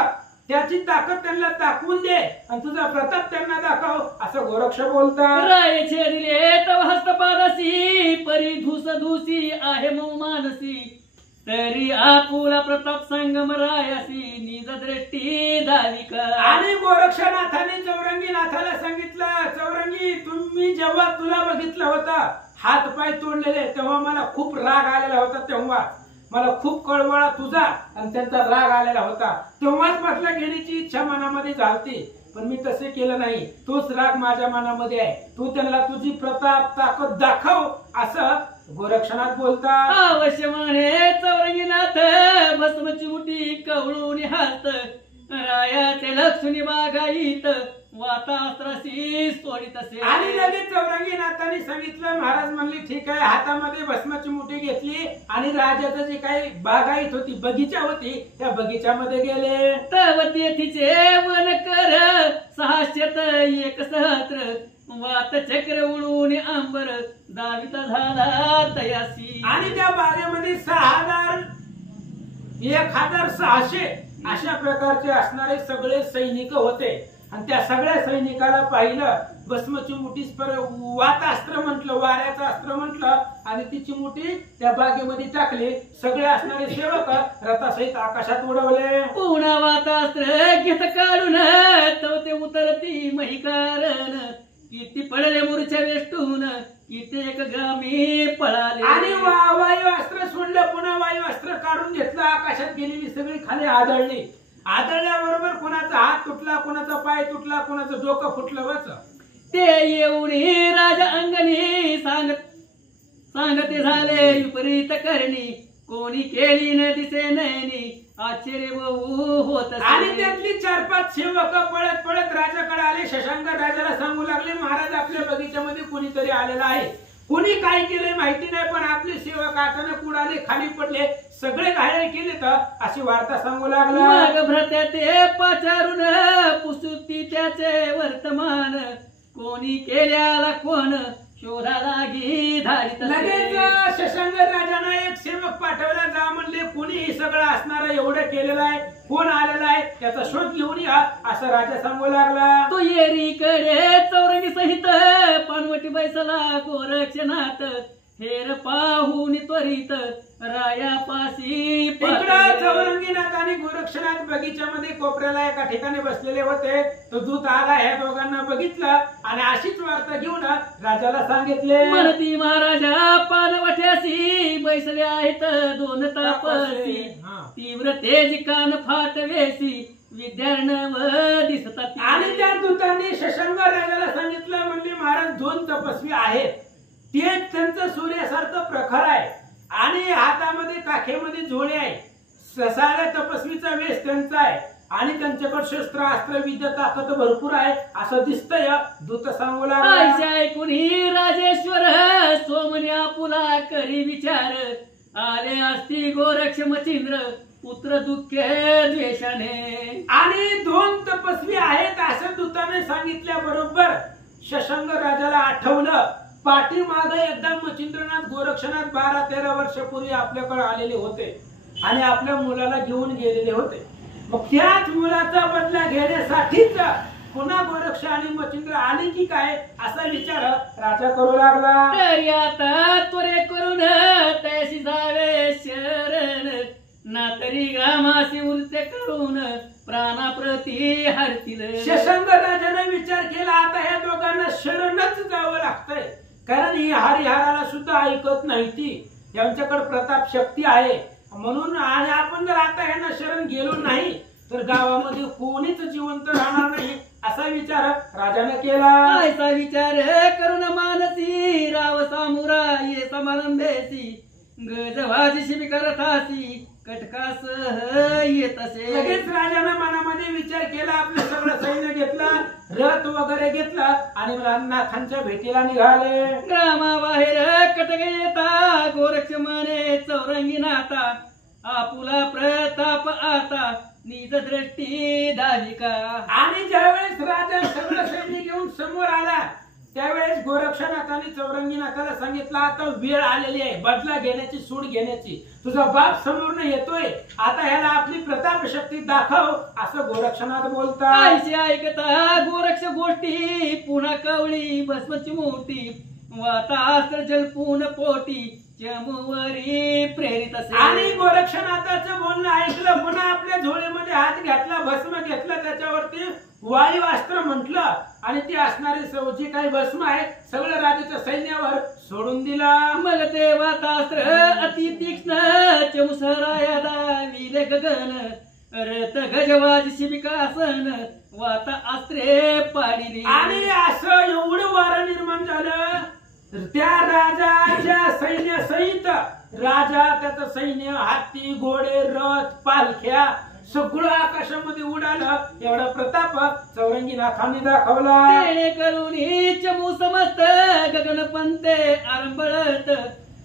त्याची ताकद त्यांना दाखवून दे आणि तुझा प्रताप त्यांना दाखव असं गोरक्ष बोलतात. रायचे दिले तव हस्तपादासी परी धुस धुसी आहे मऊ मानसी तरी आपुला प्रताप संगम रायासी निज दृष्टी दाविका. आणि गोरक्षनाथाने चौरंगीनाथाला सांगितलं, चौरंगी तुम्ही जेव्हा तुला बघितलं होतं हात पाय तोडलेले तेव्हा मला खूप राग आलेला होता, तेव्हा मला खूप कळवळा तुझा आणि त्यांचा राग आलेला होता, तेव्हाच बदला घेण्याची इच्छा मनामध्ये झालती, पण मी तसे केलं नाही. तोच राग माझ्या मनामध्ये आहे, तू त्यांना तुझी प्रताप ताकद दाखव असं गोरक्षनाथ बोलतात. अवश्य म्हणे चौरंगीनाथ भस्मची मुठी कवळून हात रायाचे लक्ष्मी बागाईत वातास्त्राशी सोडित असे. आणि लगेच चौरंगीनाथांनी सांगितलं, महाराज म्हणले ठीक आहे, हातामध्ये भस्माची मुठी घेतली आणि राजाचं जे काही बागायत होती, बगीचा होती, त्या बगीच्यामध्ये गेले. तव तेथीचे वन कर 601 सहस्त्र वात चक्र उडून अंबर दाविता झाला तयासी. आणि त्या बागेमध्ये 1600 अशा प्रकारचे असणारे सगळे सैनिक होते आणि त्या सगळ्या सैनिकाला पाहिलं. भस्मची मुठी वातास्त्र म्हटलं, वाऱ्याचं अस्त्र म्हटलं आणि ती चिमुटी त्या बागेमध्ये टाकली. सगळे असणारे सेवक रथासहित आकाशात उडवले. पुन्हा वातास्त्र घेत काढून तो ते उतरती महिकारण किती पडले मूर्छा वेष्टून किती एक गामी पळाले. आणि वायू अस्त्र सोडलं, पुन्हा वायू अस्त्र काढून घेतलं. आकाशात गेलेली सगळी खाली आदळली. आदळल्याबरोबर कोणाचा हात तुटला, कोणाचा पाय तुटला, कोणाचं डोकं फुटलं. बस ते येऊन राजा अंगणी सांगते झाले विपरीत करणी कोणी केली न दिसे नयनी आश्चर्य बहु होत. आणि त्यातली 4-5 सेवक पळत पळत राजाकडे आले. शशांक राजाला सांगू लागले, महाराज आपल्या बगीच्यामध्ये कुणीतरी आलेला आहे, कुणी काय केले माहिती नाही, पण आपले सेवक अचानक उडाले, खाली पडले, सगळे घायल केले तर अशी वार्ता सांगू लागला. मग भ्रत्या ते पाचारून पुसुती त्याचे वर्तमान कोणी केल्याला कोण शोधा लागी धाडित. लगेच शशांक राजानं एक सेवक पाठवला, जा म्हणले कोणी हे सगळं असणार एवढं केलेलं आहे, कोण आलेला आहे त्याचा शोध घेऊन या असं राजा सांगू लागला. तो येरीकडे चौरंगी सहित पानवटी बैसला गोरक्षनाथ हेर पाहून त्वरित रायापाशी. इकडं चौरंगीनाथ आणि गोरक्षनाथ बगीच्यामध्ये कोपऱ्याला एका ठिकाणी बसलेले होते. तो दूत आला, ह्या दोघांना बघितलं आणि अशीच वार्ता घेऊन राजाला सांगितले. म्हणती महाराजा पानवट्यासी बैसले आहेत 2 तापसी तीव्र तेज कान फाटवेसी विद्यार्णव दिसतात. आणि त्या दूतांनी शशांक राजाला सांगितलं, म्हणजे महाराज 2 तपस्वी आहेत, ते त्यांचं सूर्यासारखं प्रखर आहे आणि हातामध्ये काखेमध्ये झोळे आहे. साऱ्या तपस्वीचा वेश त्यांचा आहे आणि त्यांच्याकडे शस्त्र अस्त्र विद्या ताकद भरपूर आहे असं दिसतंय. दूत सांगू लागला. ऐकून ही राजेश्वर सोमनी आपुला करी विचार आले असती गोरक्ष मचिंद्र पुत्र दुःख द्वेषाने. आणि 2 तपस्वी आहेत असं दूताने सांगितल्याबरोबर शशांक राजाला आठवलं, पाठीमागे एकदा मचिंद्रनाथ गोरक्षनाथ 12-13 वर्षापूर्वी आपल्याकडे आलेले होते आणि आपल्या मुलाला घेऊन गेलेले होते. मग त्याच मुलाचा बदला घेण्यासाठीच पुन्हा गोरक्ष आणि मचिंद्र आले की काय असा विचार राजा करू लागला. तरी आता त्वरे करून तैसी जावे शरण ना तरी ग्रामाशी उलटे करून प्राणाप्रती हरतील. शशांक राजाने विचार केला, आता ह्या दोघांना शरणच जावं लागतंय, कारण ही हरिहराला सुद्धा ऐकत नाही. ती यांच्याकडे प्रताप शक्ती आहे म्हणून. आणि आपण जर आता यांना शरण गेलो नाही तर गावामध्ये कोणीच जिवंत राहणार नाही असा विचार राजाने केला. ऐसा विचार करून मानसी राव सामुरा ये समारंभेसी गजवाजी शिबिकरथासी कटकास येत असे. लगेच राजानं मनामध्ये विचार केला, आपलं सगळं सैन्य घेतलं, रथ वगैरे घेतला आणि नाथांच्या भेटीला निघाले. ग्रामाबाहेर कटक येता गोरक्ष माने चौरंगी नाता आपुला प्रताप आता निज दृष्टी दाविका. आणि ज्यावेळेस राजा सगळं सैन्य घेऊन समोर आला त्यावेळेस गोरक्षनाथाने चौरंगीनाथाला सांगितलं, आता वेळ आलेली आहे बदला घेण्याची, सूड घेण्याची. तुझा बाप समोर येतोय, आता ह्याला आपली प्रताप शक्ती दाखव असं गोरक्षनाथ बोलतात. ऐशी ऐकता गोरक्ष गोष्टी पुन्हा कवळी भस्मची मोठी वाता अस्त्र जलपून पोटी चमुवरी प्रेरित असे. आणि गोरक्षनाथाचं बोलणं ऐकलं, पुन्हा आपल्या झोळीमध्ये हात घातला, भस्म घेतलं, त्याच्यावरती वायू अस्त्र म्हटलं आणि ती असणारी जी काही भस्म आहे सगळं राजाच्या सैन्यावर सोडून दिला. मग ते वातास्त्र अति तीक्ष्ण चमुसराया दाविले गगन रथ गजवाज शिबिकासन वाता अस्त्रे पाडिली. आणि असं एवढं वारं निर्माण झालं त्या राजाच्या सैन्य सहित राजा, त्याचं सैन्य, हत्ती, घोडे, रथ, पालख्या सगळं आकाशामध्ये उडालं. एवढा प्रताप चौरंगीनाथांनी दाखवला. तेणे करून चमू समस्त गगनपंते आरंभळत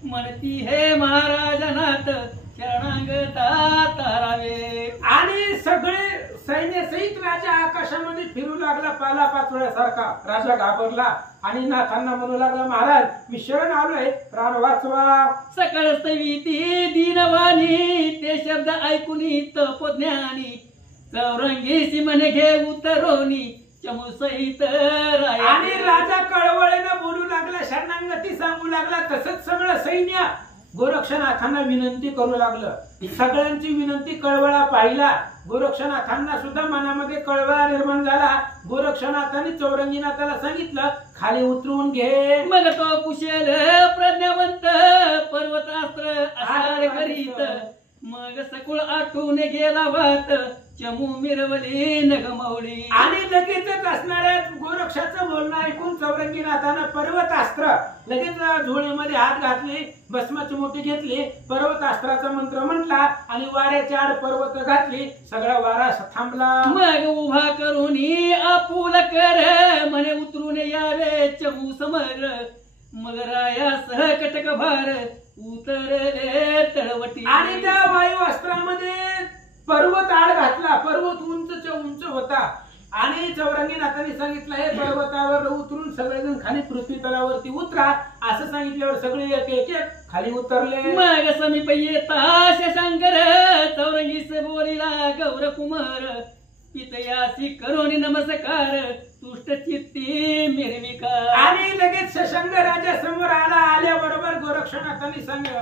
म्हणती हे महाराजनाथ शरणांगता तारावे. आणि सगळे सैन्य सहित राजा आकाशामध्ये फिरू लागला पाला पाचोळ्यासारखा. राजा घाबरला आणि नाथांना म्हणू लागला, महाराज मी शरण आलोय, प्राण वाचवा. सकळ स्थविती दीनवाणी ते शब्द ऐकुनी तपज्ञानी चौरंगीसी म्हणे घे उतरोनी चमू सहित राया. आणि राजा कळवळेनं बोलू लागला, शरणागती सांगू लागला. तसंच सगळं सैन्य गोरक्षनाथांना विनंती करू लागलं. सगळ्यांची विनंती कळवळा पाहिला. गोरक्षनाथांना सुद्धा मनामध्ये कळवळा निर्माण झाला. गोरक्षनाथांनी चौरंगीनाथाला सांगितलं, खाली उतरवून घे. मग तो कुशल प्रज्ञावंत पर्वतास्त्र आषाढ करीत मग सकुळ आठवून गेला वात चमू मिरवली नगमवली. आणि लगेचच असणाऱ्या गोरक्षाचं बोलणं ऐकून चौरंगीनाथानं पर्वतास्त्र लगेच झोळीमध्ये हात घातले, भस्माची मोठी घेतली, पर्वतास्त्राचा मंत्र म्हटला आणि वाऱ्याच्या आड पर्वत घातली. सगळा वारा थांबला. मग उभा करून आपुल कर म्हणे उतरून यावे चमू समर मग राया सह कटक भार उतरले तळवटी. आणि त्या वायू अस्त्रामध्ये पर्वत आड घातला. पर्वत उंचच्या उंच होता आणि चौरंगीनाथांनी सांगितलं, हे पर्वतावर उतरून सगळेजण खाली पृथ्वी तलावरती उतरा असं सांगितल्यावर सगळे एक एक खाली उतरले. मग समीप येता शशांकर चौरंगीस बोलिला गौर कुमार पितयासी करोनी नमस्कार तुष्ट चित्ती मिरविका. आणि लगेच शशांक राजा समोर आला. आल्याबरोबर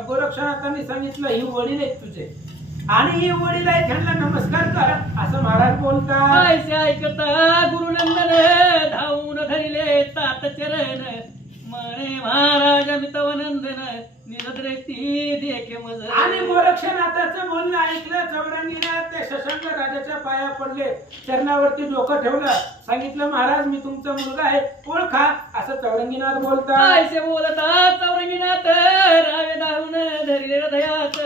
गोरक्षनाथांनी सांगितलं, ही वडील आहेत तुझे आणि ही वडील आहे, त्यांना नमस्कार कर असं महाराज बोलतात. ऐसे ऐकता गुरुनंदन धावून धरिले तात चरण म्हणे महाराज मितव नंदन निजदृष्टी देखे मज. आणि गोरक्षनाथाचं बोलणं ऐकलं चौरंगीनाथ त्या शशांक राजाच्या पाया पडले, चरणावरती डोकं ठेवलं, सांगितलं, महाराज मी तुमचा मुलगा आहे, ओळखा असं चौरंगीनाथ बोलतात. ऐसे बोलता चौरंगीनाथ रावे धावून धरिले हृदयात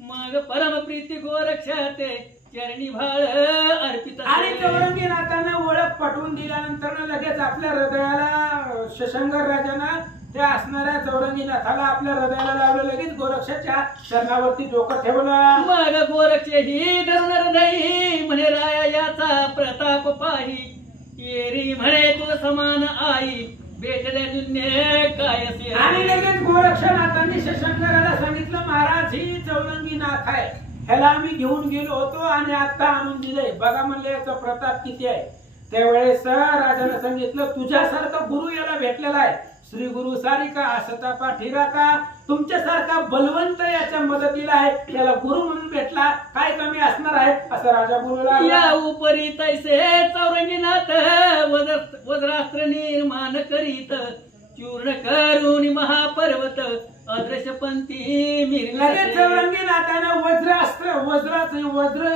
मग परम प्रीती गोरक्षाते चरणी भाळ अर्पित. आणि चौरंगीनाथानं ओळख पटवून दिल्यानंतर लगेच आपल्या हृदयाला शशांकर राजानं त्या असणाऱ्या चौरंगीनाथाला आपल्या हृदयाला लावलं. लगेच गोरक्षाच्या चरणावरती डोकं ठेवलं. मग गोरक्ष ही धरून हृदयी म्हणे राया याचा प्रताप पाही येरी म्हणे तुझ समान आई भेटले जुन्य काय असे. आणि लगेच गोरक्षनाथांनी शशांकराला सांगितलं, महाराज ही चौरंगीनाथ आहे, ह्याला आम्ही घेऊन गेलो होतो आणि आता आणून दिले, बघा म्हणले याचा प्रताप किती आहे. त्यावेळेस राजाला सांगितलं, तुझ्यासारखा गुरु याला भेटलेला आहे, श्री गुरु सारिका असता पाठीराका, तुमच्यासारखा बलवंत याच्या मदतीला आहे, त्याला गुरु म्हणून भेटला, काय कमी असणार आहे असं राजा बोलू लागला. या उपरी तैसे चौरंगीनाथ वज्रास्त्र निर्माण करीत चूर्ण करून महापर्वत अदृश्यपंथी लगेच चौरंगीनाथानं वज्र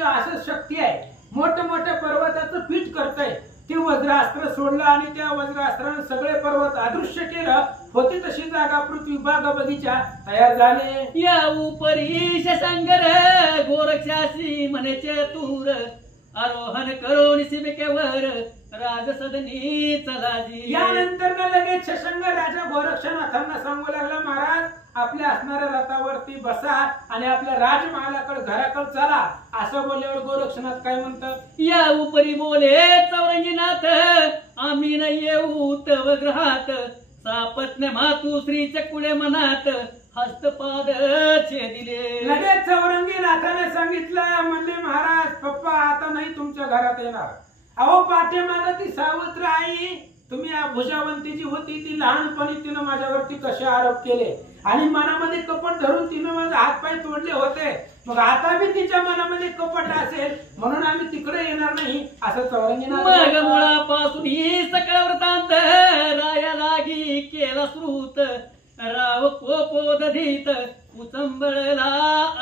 असं शक्ती आहे, मोठ्या मोठ्या पर्वताचं पीठ करतंय. ते वज्रास्त्र सोडलं आणि त्या वज्रास्त्रानं सगळे पर्वत अदृश्य केलं. होती तशी जागा पृथ्वी बाग बगीचा तयार झाले. या उपरी शशांकर गोरक्षासी म्हणे चतुर आरोहण करून शिबिकेवर राजसदनी चलाजी. यानंतर लगेच शशांक राजा गोरक्षनाथांना सांगू लागला, महाराज आपल्या असणाऱ्या रथावरती बसा आणि आपल्या राजमहालाकडे घराकडे चला. असं बोलल्यावर गोरक्षनाथ काय म्हणतात, या उपरी बोले चौरंगीनाथ आम्ही न येऊ तव ग्रहात सापत्न मातू श्री चकुळे मनात हस्तपाद छेदिले. लगेच चौरंगीनाथाने सांगितलं, म्हणले महाराज पप्पा आता नाही तुमच्या घरात येणार. अहो पाठीमागे ती सावत्र आई तुम्ही भुजावंती जी होती ती लहानपणी तिनं माझ्यावरती कसे आरोप केले आणि मनामध्ये कपट धरून तिनं माझे हातपाय तोडले होते. मग आता बी तिच्या मनामध्ये कपट असेल म्हणून आम्ही तिकडे येणार नाही असं चौरंगीनाथ. मग मुळापासून ही सकळ वृत्तांत राया लागी केला श्रुत राव कोपोदधीत उचंबळला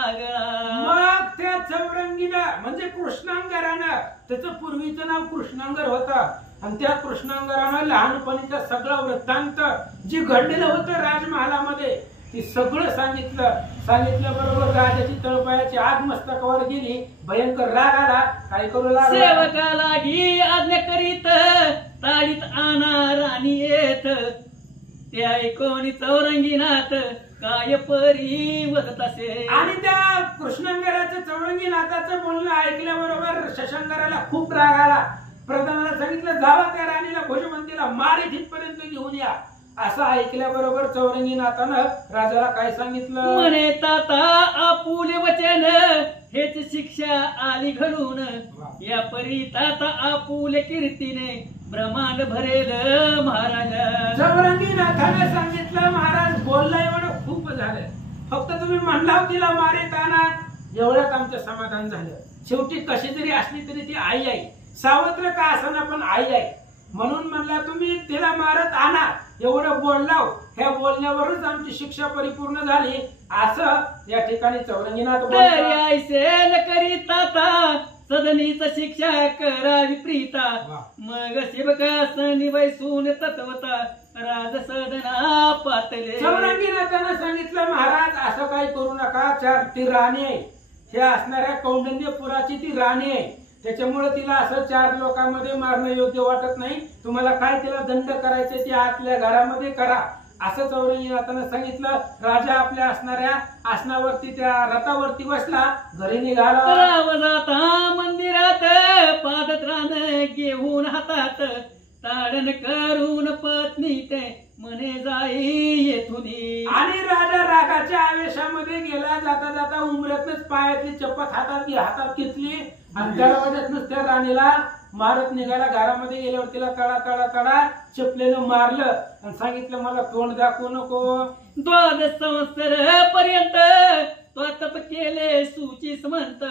आगळा. मग त्या चौरंगीनं म्हणजे कृष्णांगरानं, त्याचं पूर्वीचं नाव कृष्णांगर होतं आणि त्या कृष्णांगरानं लहानपणीचा सगळं वृत्तांत जे घडलेलं होतं राजमहालामध्ये ती सगळं सांगितलं बरोबर राजाची तळपायाची आग मस्तकावर गेली. भयंकर राग आला. काय करू लागला, सेवका लागी आज्ञा करीत ताडीत आणा राणी येत ते ऐकून चौरंगीनाथ काय परी वदत असे. आणि त्या कृष्णांगराचं चौरंगीनाथाचं बोलणं ऐकल्याबरोबर शशांकराला खूप राग आला. प्रधानाला सांगितलं, जावा त्या राणीला भुजवंतीला मारीत इथपर्यंत घेऊन या. असं ऐकल्याबरोबर चौरंगीनाथानं राजाला काय सांगितलं, म्हणे ताता आपुले वचन हेच शिक्षा आली घडून या परी ताता आपुले कीर्तीने ब्रह्मांड भरेल महाराज. चौरंगीनाथाने सांगितलं, महाराज बोलला एवढं खूप झालं, फक्त तुम्ही म्हणला तिला मारीत आणा एवढ्यात आमचं समाधान झालं. शेवटी कशी जरी असली तरी ती आई आहे, सावत्र का असना पण आई आहे म्हणून म्हणला तुम्ही तिला मारत आणा. एवढं बोललाव, ह्या बोलण्यावरच आमची शिक्षा परिपूर्ण झाली असं या ठिकाणी चौरंगीनाथ बोलतात. करीता सदनीच शिक्षा करावी प्रीता मग शिवकास निवैसून तत्वता राज सदना पातले. चौरंगीनाथानं सांगितलं, महाराज असं काही करू नका. ती राणी आहे, हे असणाऱ्या कौंडण्यपुराची ती राणी आहे, त्याच्यामुळे तिला असं 4 लोकांमध्ये मारणं योग्य वाटत नाही. तुम्हाला काय तिला दंड करायचे ते आतल्या घरामध्ये करा असं चौरंगीनाथानं सांगितलं. राजा आपल्या असणाऱ्या आसनावरती त्या रथावरती बसला, घरी निघाला. राव जाता मंदिरात पादत्राण घेऊन हातात ताडण करून पत्नी ते म्हणे जाई येथून. आणि राजा रागाच्या आवेशामध्ये गेला. जाता जाता उमऱ्यातच पायातली चप्पत हातात घेतली आणि दरवाज्यातनच त्या राणीला मारत निघाला. घरामध्ये गेल्यावर तिला तळा चपलेनं मारलं आणि सांगितलं, मला तोंड दाखवू नको. 12 संवत्सर पर्यंत तप केले सुचीस म्हणत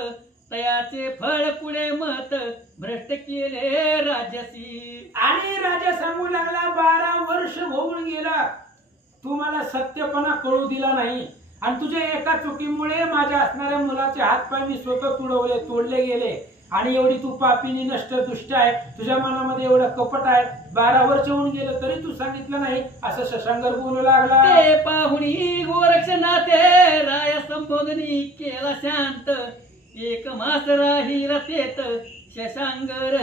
तयाचे फळ पुढे मत भ्रष्ट केले राज्यासी. आणि राजा सांगू लागला, 12 वर्ष होऊन गेला, तू मला सत्यपणा कळू दिला नाही आणि तुझ्या एका चुकीमुळे माझ्या असणाऱ्या मुलाचे हातपाय मी स्वतः तोडले गेले आणि एवढी तू पापिनी नष्ट दुष्ट आहे, तुझ्या मनामध्ये एवढं कपट आहे. 12 वर्ष होऊन गेलं तरी तू सांगितलं नाही असं शशांकर बोलू लागला. ते पाहुणी गोरक्षनाथे राया संबोधनी केला शांत एक मास राहील तेत शशांकर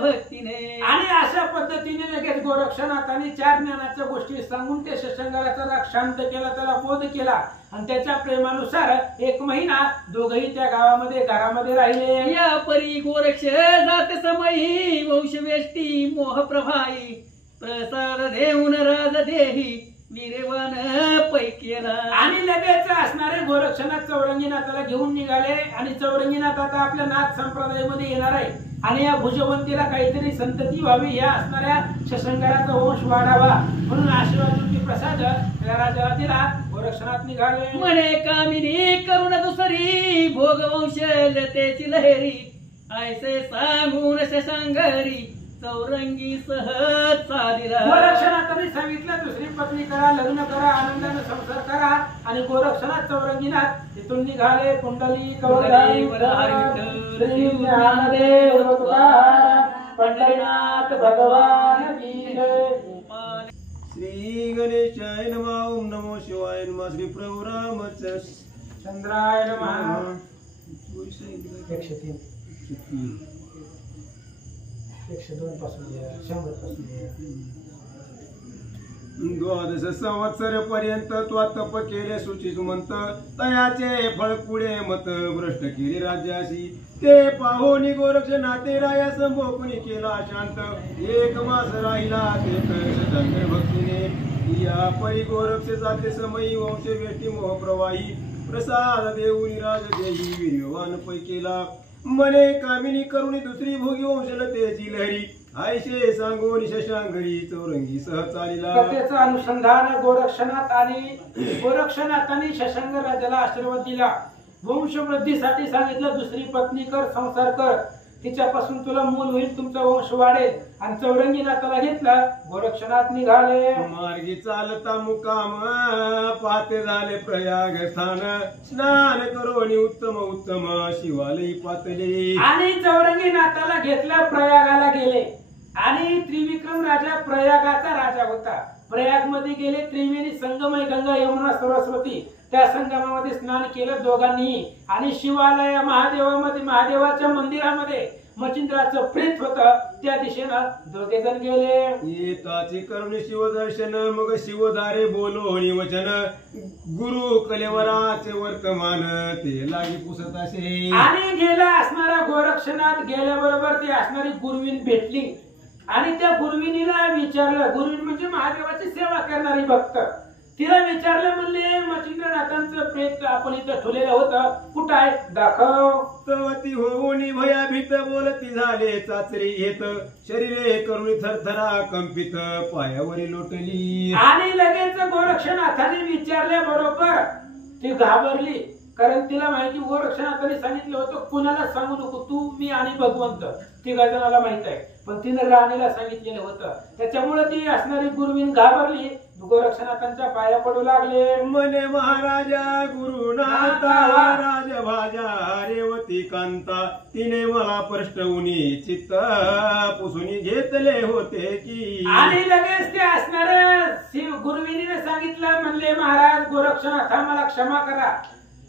भक्तीने. आणि अशा पद्धतीने लगेच गोरक्षनाथाने 4 ज्ञानाच्या गोष्टी सांगून त्या शशांकराचा राग शांत केला, त्याला बोध केला आणि त्याच्या प्रेमानुसार 1 महिना दोघही त्या घरामध्ये राहिले. या परी गोरक्ष जात समयी वंशवेष्टी मोह प्रभाई प्रसाद देऊन राज देही वीरवान पैकेला. आणि लगेच असणारे गोरक्षनाथ चौरंगीनाथाला घेऊन निघाले आणि चौरंगीनाथ आता आपल्या नाथ संप्रदायामध्ये येणार आहे आणि या भुजवंतीला काहीतरी संतती व्हावी, या असणाऱ्या शशांकराचा वंश वाढावा म्हणून आशीर्वाद प्रसाद या राजाला दिला. गोरक्षनाथ निघाले. म्हणे कामिनी करुण दुसरी भोगवंश लतेची लहेरी ऐसे सांगून शशांकरी चौरंगी सहज चालिला. गोरक्षनाथांनी सांगितलं दुसरी पत्नी करा, लग्न करा, आनंदाने संसार करा. आणि गोरक्षनाथ चौरंगीनाथ तिथून निघाले. कुंडली कवळधारी श्री ज्ञानदेव तुकाराम पंढरीनाथ भगवान की जय. श्री गणेशाय नमः. ओम नमो शिवाय नमः. श्री प्रभु चंद्राय नमः. 103 102 पासून 100 पासून द्वादश संवत्सर पर्यंत त्वा तप केले सुचित म्हणत तयाचे फळ पुढे मत भ्रष्ट केली राज्याशी. ते पाहोनी गोरक्ष नाते राया संभोकुनी केला शांत. एक मास राहिला ते शंकर भक्तीने या परी गोरक्ष जाते समयी वंश वेष्टी मोह प्रवाही. प्रसाद देऊनी राज देही वीर्यवान पै केला. मने कामिनी करुणी दुसरी भोगी वंशलतेची लहरी. आयशे सांगून शशांगरी चौरंगी सह चालिला. कथेचं अनुसंधान गोरक्षनाथांनी शशांक राजाला आशीर्वाद दिला. वंशवृद्धीसाठी सांगितलं दुसरी पत्नी कर, संसार कर, तिच्यापासून तुला मूल होईल, तुमचा वंश वाढेल. आणि चौरंगीनाथाला घेतलं. गोरक्षनाथ निघाले. मार्गी चालता मुकाम पाते झाले प्रयाग स्थान. स्नान करोनी उत्तम उत्तम शिवालयी पातले. आणि चौरंगीनाथाला घेतलं. प्रयागाला गेले. आणि त्रिविक्रम राजा प्रयागाचा राजा होता. प्रयाग मध्ये गेले. त्रिवेणी संगम आहे, गंगा यमुना सरस्वती. त्या संगमामध्ये स्नान केलं दोघांनी. आणि शिवालय महादेवाच्या मंदिरामध्ये मच्छिंद्राचं प्रेत होतं. त्या दिशेनं दोघे जण गेले. येताची करुणी शिवदर्शन मग शिवदारे बोलो वचन. गुरु कलेवराचे वर्तमान ते लागी पुसत असे. आणि गेला असणारा गोरक्षनाथ गेल्याबरोबर ती असणारी गुरुवीन भेटली. आणि त्या गुरुविनीला विचारलं. गुरुवीन म्हणजे महादेवाची सेवा करणारी भक्त. तिला विचारलं, म्हणले मच्छिंद्रनाथांचं प्रेत आपण इथं ठेवलेलं होतं, कुठं आहे, दाखव. तवती होऊनी भयाभीत बोलती झाले चाचरी येत. शरीरे करुणी थरथरा कंपित पायावरी लोटली. आणि लगेच गोरक्षनाथाने विचारल्याबरोबर ती घाबरली. कारण तिला माहिती गोरक्षनाथाने सांगितलं होतं कुणाला सांगू नको, तू मी आणि भगवंत. तिघा जणाला माहित आहे. पण तिने राणीला सांगितलेलं होतं. त्याच्यामुळे ती असणारी गुरुवीन घाबरली. गोरक्षनाथांच्या पाया पडू लागले. मने महाराजा गुरुनाथा राजभाजा रेवती कांता. तिने मला प्रष्टवूनी चित्त पुसुनी घेतले होते की. आणि लगेच ते असणाऱ्या गुरुविनीने सांगितलं, म्हणले महाराज गोरक्षनाथा मला क्षमा करा.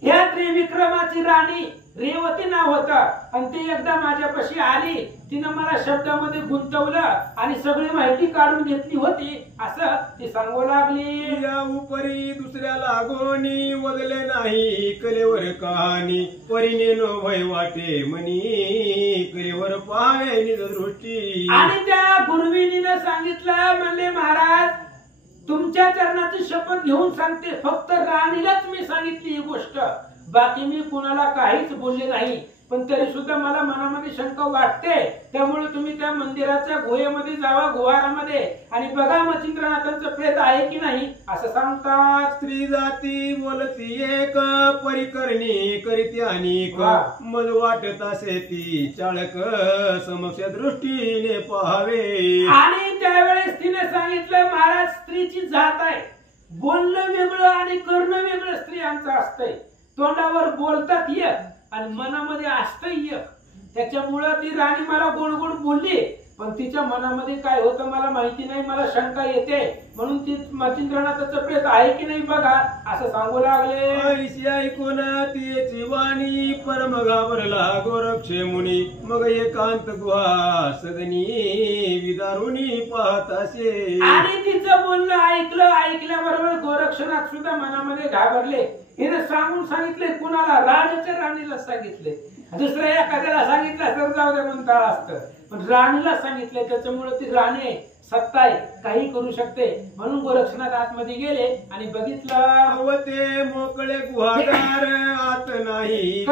ह्या त्रिविक्रमाची राणी रेवती नाव होतं. आणि ती एकदा माझ्यापाशी आली. तिनं मला शब्दामध्ये गुंतवलं आणि सगळी माहिती काढून घेतली होती असं ती सांगू लागली. या उपरी दुसऱ्या लागोनी वगले नाही कलेवर कहाणी. परीने नो भय वाटे मनी कलेवर पाहे निज दृष्टी. आणि त्या गुरुविनीनं सांगितलं, म्हणले महाराज तुमच्या चरणाची शपथ घेऊन सांगते, फक्त राणीलाच मी सांगितली ही गोष्ट, बाकी मी कुणाला काहीच बोलले नाही. पण तरी सुद्धा मला मनामध्ये शंका वाटते. त्यामुळे तुम्ही त्या मंदिराच्या गुहेमध्ये जावा, गुहारामध्ये, आणि बघा मच्छिंद्रनाथांचं प्रेत आहे की नाही असं सांगतात. स्त्री जाती बोलती एक परिकरणी करीती अनेक. मज वाटत असे ती चाळक समक्ष दृष्टीने पाहावे. आणि त्यावेळेस तिने सांगितलं, महाराज स्त्रीची जात आहे, बोलणं वेगळं आणि करणं वेगळं स्त्रियांचं असतंय. तोंडावर बोलतात एक आणि मनामध्ये असतं एक. त्याच्यामुळं ती राणी मला गोड गोड बोलली, पण तिच्या मनामध्ये काय होतं मला माहिती नाही. मला शंका येते, म्हणून ती मच्छिंद्रनाथाचं प्रेत आहे की नाही बघा असं सांगू लागले. ऐकून तिची वाणी परम घाबरला गोरक्ष मुनी. मग एकांत गुहा सदनी विदारुनी पाहत असे. आणि तिचं बोलणं ऐकल्याबरोबर गोरक्षनाथ सुद्धा मनामध्ये घाबरले. हिने सांगून सांगितले कुणाला, राजाच्या राणीला सांगितले. दुसऱ्या एखाद्याला सांगितलं तर जाऊ दे म्हणता असतं, पण राणीला सांगितले. त्याच्यामुळे ती राणी सत्ता आहे, काही करू शकते. म्हणून गोरक्षनाथ आतमध्ये गेले आणि बघितलं ते मोकळे गुहागार आत नाही.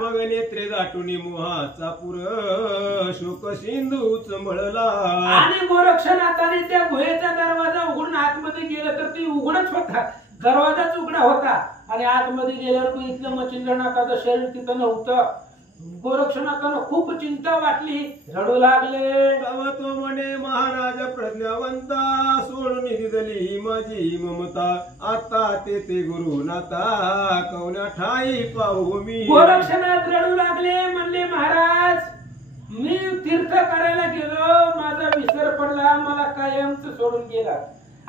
मग नेत्रे दाटून मोहाचा पुर शोक सिंधू चंबळला. आणि गोरक्षनाथाने त्या गुहेचा दरवाजा उघडून आतमध्ये गेलं तर ती उघडच होता, दरवाजाच उघडा होता. आणि आतमध्ये गेल्यावर बघितलं मच्छिंद्रनाथाचं शरीर तिथं नव्हतं. गोरक्षनाथांना खूप चिंता वाटली, रडू लागले. तेव्हा तो म्हणे महाराज प्रज्ञावंता सोडून दिली ही माझी ममता आता ते गुरुनाथा कवना ठाई पाहू मी. गोरक्षनाथ रडू लागले, म्हणले महाराज मी तीर्थ करायला गेलो, माझा विसर पडला, मला कायमच सोडून गेला.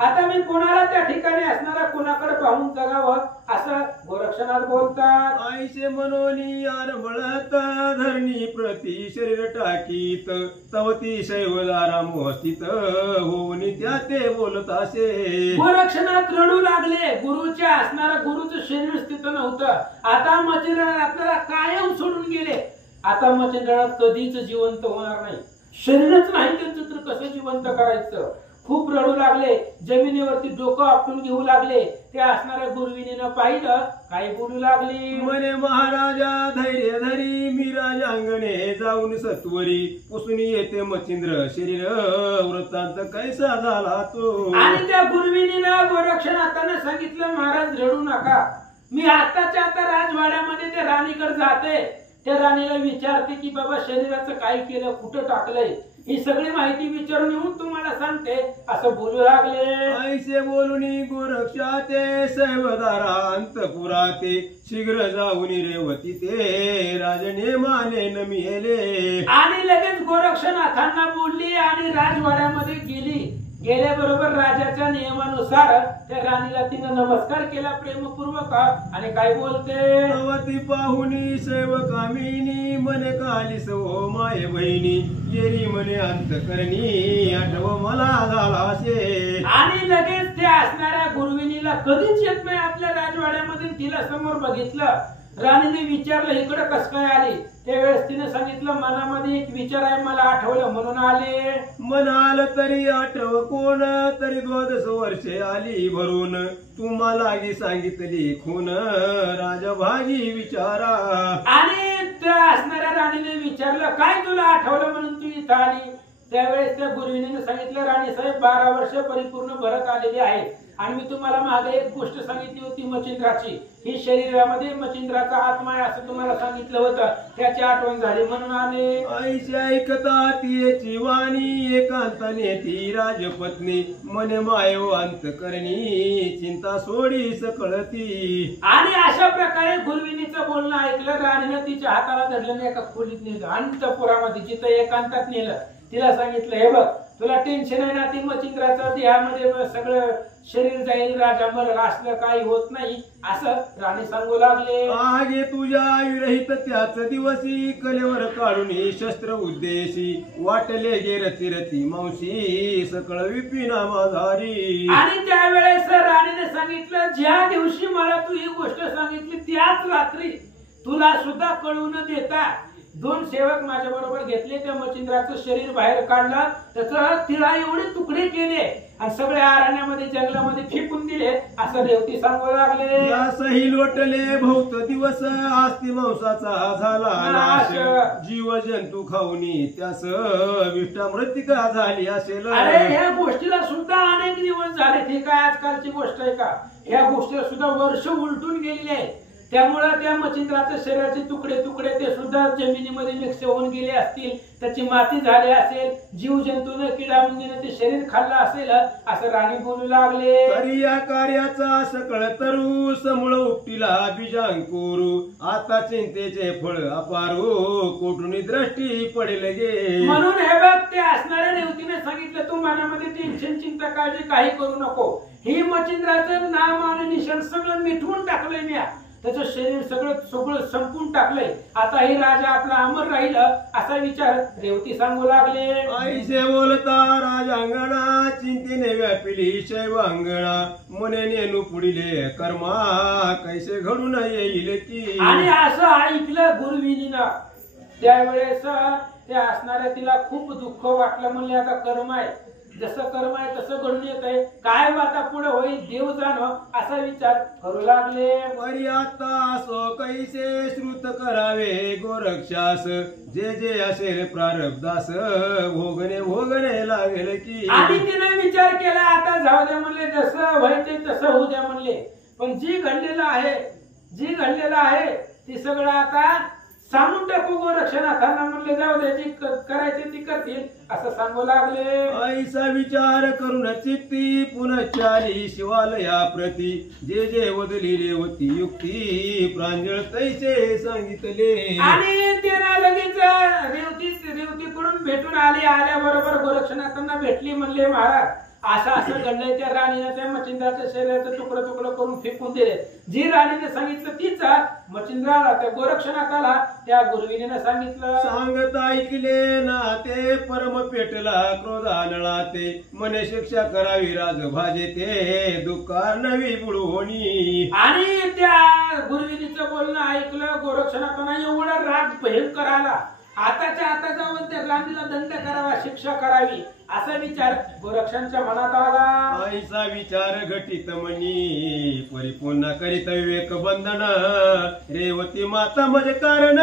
आता मी कोणाला त्या ठिकाणी असणारा कोणाकडे पाहून जगावं असं गोरक्षनाथ बोलतात. आईचे मनोनी आरंभळत धरणी प्रति शरीर टाकीत तवती शैवदारा मोहस्थित होऊन त्या ते बोलत असे. गोरक्षनाथ रडू लागले. गुरुच्या असणारा गुरुचं शरीर स्थित नव्हतं. आता मचिंद्रनाथ आपल्याला कायम सोडून गेले. आता मचिंद्रनाथ कधीच जिवंत होणार नाही. शरीरच नाही त्यांचं तर कसं जिवंत करायचं. खूप रडू लागले. जमिनीवरती डोकं आपटून घेऊ लागले. त्या असणाऱ्या गुरुविनीनं पाहिलं, काय बोलू लागली. म्हणे महाराजा धैर्य धरी मी राजांगणे जाऊन सत्वरी पुसून येते मचिंद्र शरीर वृत्तांत कैसा झाला तो. आणि त्या गुरुविनीनं गोरक्षनाथांना सांगितलं, महाराज रडू नका, मी आताच्या आता राजवाड्यामध्ये त्या राणीकडे जाते. त्या राणीला विचारते की बाबा शरीराचं काय केलं, कुठं टाकलंय, ही सगळी माहिती विचारून येऊन तुम्हाला सांगते असं बोलू लागले. ऐसे बोलून गोरक्षा ते सैवदारा अंतपुराते शीघ्र जाऊन रेवती ते राजने माने नमिले. आणि लगेच गोरक्षनाथांना बोलली आणि राजवाड्यामध्ये गेली. गेल्याबरोबर राजाच्या नियमानुसार त्या राणीला तिनं नमस्कार केला प्रेमपूर्वक आणि काय बोलते. भवती पाहुनी सेवकामिनी मने कालीस हो माय बहिणी येरी मने अंतकरणी आठव मला झाला असे. आणि लगेच त्या असणाऱ्या गुरुविनीला कधीच येत नाही आपल्या राजवाड्यामध्ये. तिला समोर बघितलं. राणीने विचारलं इकडे कस काय आली. त्यावेळेस तिने सांगितलं मनामध्ये एक विचार आहे, मला आठवलं म्हणून आले. म्हणाल तरी आठव कोण तरी 12 वर्षे आली भरून तुम्हाला सांगितली खून राजभागी विचारा. आणि त्या असणाऱ्या राणीने विचारलं काय तुला आठवलं म्हणून तू इथं आली. त्यावेळेस त्या गुरुविनीने सांगितलं, राणी साहेब 12 वर्ष परिपूर्ण भरत आलेली आहे आणि मी तुम्हाला मागे एक गोष्ट सांगितली होती मचिंद्राची. ही शरीरामध्ये मचिंद्राचा आत्मा आहे असं तुम्हाला सांगितलं होतं. त्याची आठवण झाली म्हणून आले. आईची ऐकता तिची वाणी एकांताने ती राजपत्नी मने मायो अंतकरणी चिंता सोडी सकळती. आणि अशा प्रकारे गुरुविनीचं बोलणं ऐकलं. राणीनं तिच्या हाताला धरलं, एका खोलीत नेलं, अंतपुरामध्ये जिथं एकांतात नेलं. तिला सांगितलं, हे बघ तुला टेन्शन आहे ना, ती मचिंद्राचं देहामध्ये सगळं शरीर जाईल, राजा मर असलं काही होत नाही असं राणी सांगू लागले. आगे तुझ्या आयुरहित त्याच दिवशी कलेवर काढून शस्त्र उद्देशी वाटले गे रती रती मावशी सकळ विपिना माझारी. आणि त्यावेळेस राणीने सांगितलं, ज्या दिवशी मला तू ही गोष्ट सांगितली त्याच रात्री तुला सुद्धा कळू न देता 2 सेवक माझ्या बरोबर घेतले. त्या मचिंद्राचं शरीर बाहेर काढलं, त्याचं तिळा एवढे तुकडे केले आणि सगळ्या अरण्यामध्ये जंगलामध्ये फेकून दिले असं रेवती सांगू लागले. यासही लोटले भौत दिवस आस्ती मांसाचा झाला नाश जीव जंतू खाऊनी त्यास विष्ठा मृतिका झाली असेल. अरे ह्या गोष्टीला सुद्धा अनेक दिवस झाले. हे काय आजकालची गोष्ट आहे का. ह्या गोष्टीला सुद्धा वर्ष उलटून गेलेली आहे. त्यामुळे त्या मचिंद्राच्या शरीराचे तुकडे तुकडे ते सुद्धा जमिनीमध्ये मिक्स होऊन गेले असतील, त्याची माती झाली असेल, जीव जंतूने किडा मुंगीने ते शरीर खाल्लं असेल असं राणी बोलू लागले. तरी या कार्याचा सकळ तरू समूळ उपटीला बीजांकुरू आता चिंतेचे फळ अपारू कोटून दृष्टी पडेल गे. म्हणून हे बघ त्या असणाऱ्या रेवतीने सांगितलं, तू मनामध्ये टेन्शन चिंता काळजी काही करू नको. ही मचिंद्राचं नाम आणि निशाण सगळं मिटवून टाकलंय मी. त्याचं शरीर सगळं संपून टाकलंय. आता हे राजा आपला अमर राहील असा विचार रेवती सांगू लागले. आईसे बोलता राजांगणा चिंतेने व्यापिली शैवांगणा मने नेनू पुढिले कर्मा कैसे घडून येईल की. आणि असं ऐकलं गुरुविनीनं. त्यावेळेस त्या असणाऱ्या तिला खूप दुःख वाटलं. म्हणले आता कर्म आहे, जसं कर्म आहे तसं घडून येत आहे, काय आता पुढे होईल देव जाणं असा विचार करू लागले. परी आता असो कैसे श्रुत करावे गोरक्षास जे जे असेल प्रारब्धास भोगणे भोगणे लागेल की. आणि तिने विचार केला, आता जाऊ द्या म्हणले, जसं व्हायचे तसं होऊ द्या म्हणले. पण जी घडलेलं आहे ती सगळं आता सांगून टाकू गोरक्षनाथांना, म्हणले जाऊ दे, जी करायची ती करतील असं सांगू लागले. ऐसा विचार करून चित्ती पुनश्चारी शिवालया प्रती जे जे वदली रेवती युक्ती प्रांजळ तैसे सांगितले. आणि त्यांना लगेच रेवतीकडून भेटून आल्याबरोबर गोरक्षनाथांना भेटली. म्हणले महाराज असं असं घडलंय, त्या राणीने त्या मच्छिंद्राच्या शरीराचं तुकडं तुकडं करून फेकून दिले. जी राणीने सांगितलं तीच मच्छिंद्राला, त्या गोरक्षनाथाला त्या गुरुविनीने सांगितलं. सांगत ऐकले ना ते परम पेटला क्रोधानळा ते मने शिक्षा करावी राज भाजे ते दुःखार नवी बुडवणी. आणि त्या गुरुविनीचं बोलणं ऐकलं गोरक्षनाथांना एवढा राग भयंकर आला. आताच्या आता जाऊन त्या राणीला दंड करावा, शिक्षा करावी असा विचार गोरक्षांच्या मनात आला. ऐसा विचार घटित मनी परिपूर्ण करीत विवेक बंधन रेवती माता मज कारण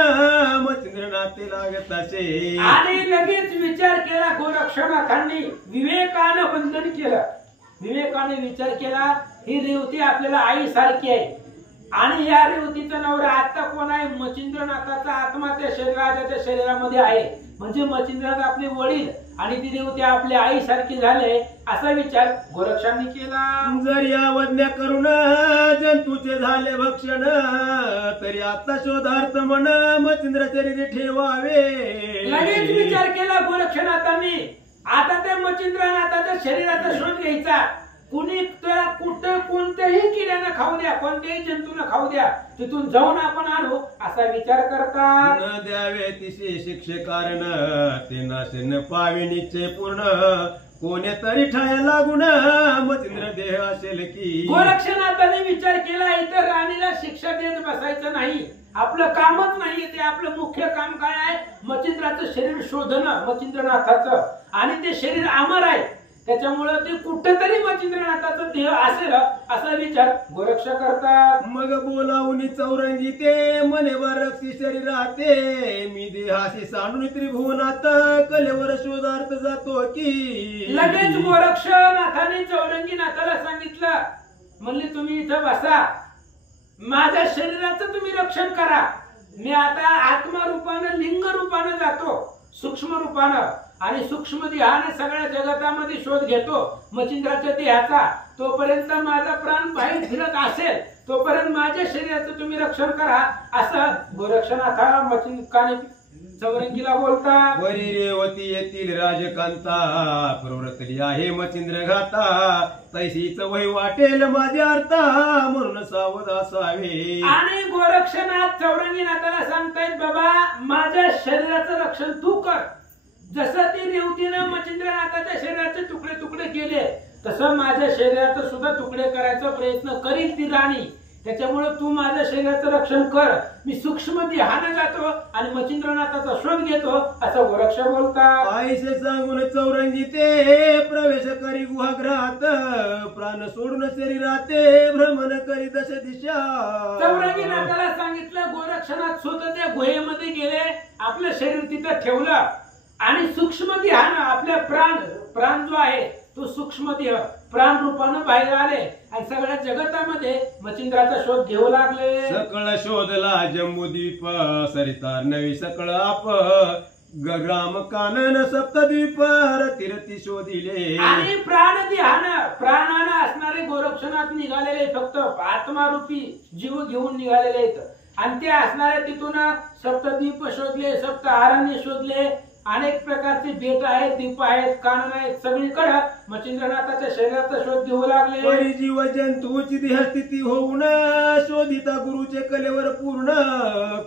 मच्छिंद्र नाते लागत असे. आणि लगेच विचार केला गोरक्षनाथांनी, विवेकानं बंधन केलं. विवेकाने विचार केला ही रेवती आपल्याला आई सारखी आहे आणि या रेवतीचा नवरा आता कोण आहे? मच्छिंद्रनाथाचा आत्मा त्या राजाच्या शरीरामध्ये आहे. म्हणजे मच्छिंद्रनाथ आपले वडील आणि ती रेवती आपल्या आई सारखी झाले असा विचार गोरक्षांनी केला. जर या वज्ञा करून जंतूचे झाले भक्षण तरी आता शोधार्थ म्हण मच्छिंद्र शरीर ठेवावे. लगेच विचार केला गोरक्षनाथांनी, आता त्या मच्छिंद्रनाथाच्या शरीराचा शोध घ्यायचा. कुणी त्याला कुठं कोणत्याही किड्यानं खाऊ द्या, कोणत्याही जंतूनं खाऊ द्या, तिथून जाऊन आपण आणू असा विचार करतात. न द्यावे तिसे शिक्षे कारण ते नाशे न पावे निश्चय पूर्ण कोणे तरी ठाया लागून मच्छिंद्र देह असेल की. गोरक्षनाथाने विचार केला इतर राणीला शिक्षा देत बसायचं नाही, आपलं कामच नाही. ते आपलं मुख्य काम काय आहे? मच्छिंद्राचं शरीर शोधणं, मच्छिंद्रनाथाचं. आणि ते शरीर अमर आहे, त्याच्यामुळे ते कुठेतरी मच्छिंद्रनाथाचा देह असेल असा विचार गोरक्ष करतात. मग बोलावून चौरंगी ते मने रक्षी शरीराते मी देहाशी सांडून त्रिभुवनात कलेवर शोधार्थ जातो की. लगेच गोरक्षनाथाने चौरंगीनाथाला सांगितलं, म्हणले तुम्ही इथं बसा, माझ्या शरीराचं तुम्ही रक्षण करा. मी आता आत्मा रूपानं लिंग रूपानं जातो, सूक्ष्म रूपानं, आणि सूक्ष्म देहाने सगळ्या जगतामध्ये शोध घेतो मच्छिंद्राच्या देहाचा. तोपर्यंत माझा प्राण बाहेर फिरत असेल तोपर्यंत माझ्या शरीराचं तुम्ही रक्षण करा असं गोरक्षनाथा मच्छिंद्राने चौरंगीला बोलतात. वरी रेवती येथील राजकांता प्रवृत्तली आहे मच्छिंद्र घाता तैसीच वय वाटेल माझ्या अर्था म्हणून सावध असावे. आणि गोरक्षनाथ चौरंगीनाथाला सांगतायत, बाबा माझ्या शरीराचं रक्षण तू कर. जसं ती रेवतीनं मच्छिंद्रनाथाच्या शरीराचे तुकडे तुकडे केले तसं माझ्या शरीराचं सुद्धा तुकडे करायचा प्रयत्न करील ती राणी. त्याच्यामुळे तू माझ्या शरीराचं रक्षण कर, मी सूक्ष्म देहाने जातो आणि मच्छिंद्रनाथाचा शोध घेतो असं गोरक्ष बोलतात. आईसे सांगून चौरंगी ते प्रवेश करी गुहाग्रहात प्राण सोडून शरीराते भ्रमण करी दश दिशा. चौरंगीनाथाला सांगितलं, गोरक्षनाथ स्वतः त्या गुहेमध्ये गेले, आपलं शरीर तिथं ठेवलं आणि सूक्ष्म देहानं आपल्या प्राण जो आहे तो सूक्ष्म देह प्राण रूपानं बाहेर आले आणि सगळ्या जगतामध्ये मच्छिंद्राचा शोध घेऊ लागले. सकळ शोधला जम्बूद्वीप सरिता नवी सकळ आप ग्राम कानन सप्तद्वीप रतिरती शोधिले. आणि प्राणानं असणारे गोरक्षनाथ निघालेले फक्त आत्मारूपी जीव घेऊन निघालेले आहेत आणि ते असणारे तिथून सप्तद्वीप शोधले, सप्त अरण्य शोधले, अनेक प्रकारचे बेट आहेत, द्वीप आहेत, कानन आहेत, सगळीकडे मच्छिंद्रनाथाच्या शरीराचा शोध घेऊ लागले. परी जीव जंतूची देहस्थिती होऊन शोधिता गुरुचे कलेवर पूर्ण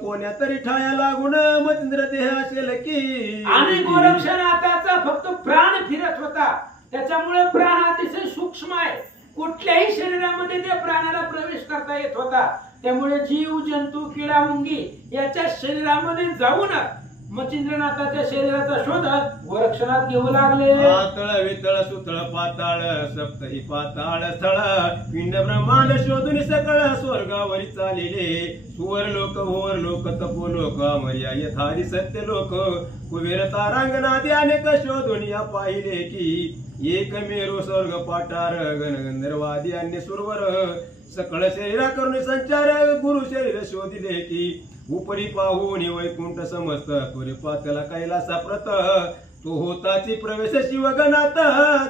कोण्या तरी ठाया लागून मच्छिंद्र देह असेल की. आणि गोरक्षनाथाचा फक्त प्राण फिरत होता, त्याच्यामुळे प्राण अतिशय सूक्ष्म आहे, कुठल्याही शरीरामध्ये त्या प्राणाला प्रवेश करता येत होता. त्यामुळे जीव जंतू किडा मुंगी याच्या शरीरामध्ये जाऊन मच्छिंद्रनाथाच्या शरीराचा शोध गोरक्षनाथ घेऊ लागले. पातळ वितळ सुतळ पाताळ सप्तही पाताळ स्थळ पिंड ब्रह्मांड शोधून सकळ स्वर्गावरी चालिले. सुवर लोक भोवर लोक तपो लोक अमर्या यथारी सत्य लोक कुबेर तारांगणादी अनेक शोधून या पाहिले की. एक मेरू स्वर्ग पाठार गणगंधर्वादी अन्य सुरवर सकळ शरीरा करून संचार गुरु शरीर शोधिले की. उपरी पाहून वैकुंठ समस्त तुरे पात्याला कैलासा प्रत तो होताची प्रवेश शिवगणात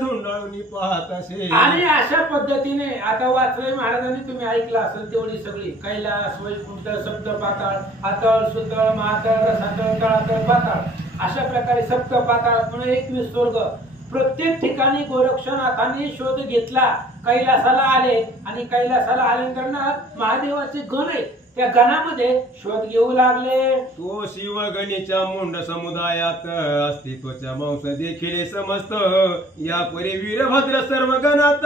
धुंडाळून पाहत असे. आणि अशा पद्धतीने आता वाचलंय महाराजांनी, तुम्ही ऐकलं असेल तेवढी सगळी कैलास वैकुंठ सप्त पाताळ अतळ सुतळ महातळ रसातळ तळातळ पाताळ अशा प्रकारे सप्त पाताळ म्हणून 21 स्वर्ग प्रत्येक ठिकाणी गोरक्षनाथांनी शोध घेतला. कैलासाला आले आणि कैलासाला आल्यानंतर महादेवाचे गण आहे त्या गणामध्ये शोध घेऊ लागले. तो शिवगणीच्या मुंड समुदायात अस्तित्वाच्या मांस देखील समजत या परी वीरभद्र सर्व गणात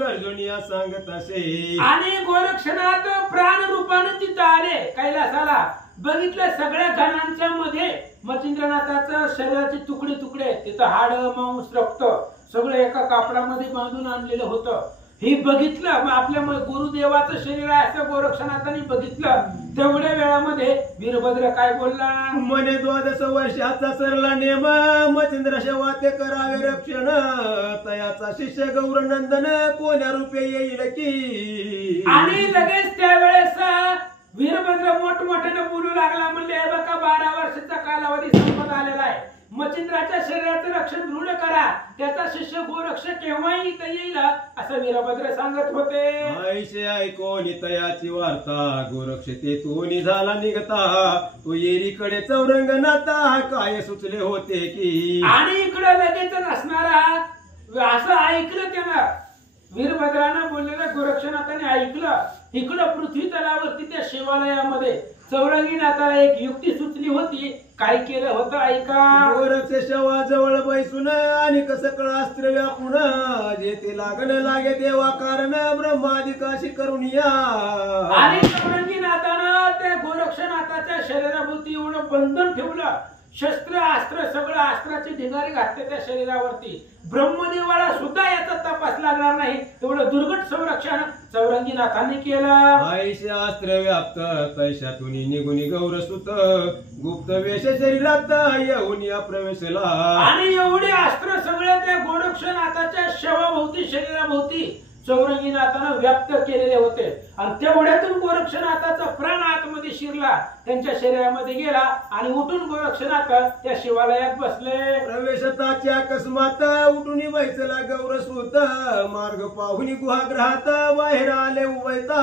गर्जुनिया सांगत असे. आणि गोरक्षनाथ प्राण रूपाने तिथं आले कैलासाला. बघितलं सगळ्या गणांच्या मध्ये मच्छिंद्रनाथाचं शरीराचे तुकडे तुकडे तिथं हाड मांस रक्त सगळं एका कापडामध्ये बांधून आणलेलं होतं. हे बघितलं आपल्या गुरुदेवाचं शरीर आहे असं गोरक्षनाथांनी बघितलं. तेवढ्या वेळामध्ये वीरभद्र काय बोलला, मने 12 वर्षाचा सरला नेम मच्छिंद्र शेवा ते करावे रक्षण तयाचा शिष्य गौरनंदन कोण्या रूपे येईल की. आणि लगेच त्यावेळेस वीरभद्र मोठमोठ्याने बोलू लागला. म्हणले बघा 12 वर्षाचा कालावधी संपत आलेला आहे. मच्छिंद्राच्या शरीराचं रक्षण दृढ करा. त्याचा शिष्य गोरक्ष केव्हाही इथं येईल असं वीरभद्र सांगत होते. आईशे ऐकोनी तयाची वार्ता गोरक्ष ते तो निघाला निघता तो येरीकडे चौरंगनाथा काय सुचले होते की. आणि इकडं लगेच असणारा असं ऐकलं त्यानं वीरभद्रानं बोललेलं गोरक्षनाथाने ऐकलं. इकडं पृथ्वी तलावरती त्या शिवालयामध्ये चौरंगीनाथाला एक युक्ती सुचली होती. काय केलं होतं ऐका. गोरक्ष शेवा जवळ बैसून आणि सकळ अस्त्र व्यापून जे ते लागण लागे देवा कारण ब्रह्मादिकाशी करून या. आणि चौरंगीनाथानं त्या गोरक्षनाथाच्या शरीराभोवती एवढं बंधन ठेवलं. शस्त्र अस्त्र सगळं अस्त्राची ढिगारी घातले त्या शरीरावरती. ब्रह्मदेवाला सुद्धा याचा तपास लागणार नाही तेवढं दुर्गट संरक्षण चौरंगीनाथांनी केलं. आईशे अस्त्र व्याप्त तैशातून निघून गौरसुत गुप्त वेश शरीरात येऊन या प्रवेशला. आणि एवढे अस्त्र सगळे त्या गोरक्षनाथाच्या शवाभोवती शरीराभोवती चौरंगीनाथानं व्याप्त केलेले होते. आणि तेवढ्यातून गोरक्षनाथाचा प्राण आतमध्ये शिरला त्यांच्या शरीरामध्ये गेला आणि उठून गोरक्षनाथ त्या शिवालयात बसले. प्रवेशताच्या अकस्मात उठून बैसला गौरसूत मार्ग पाहुनी गुहाग्रहात बाहेर आले उभयता.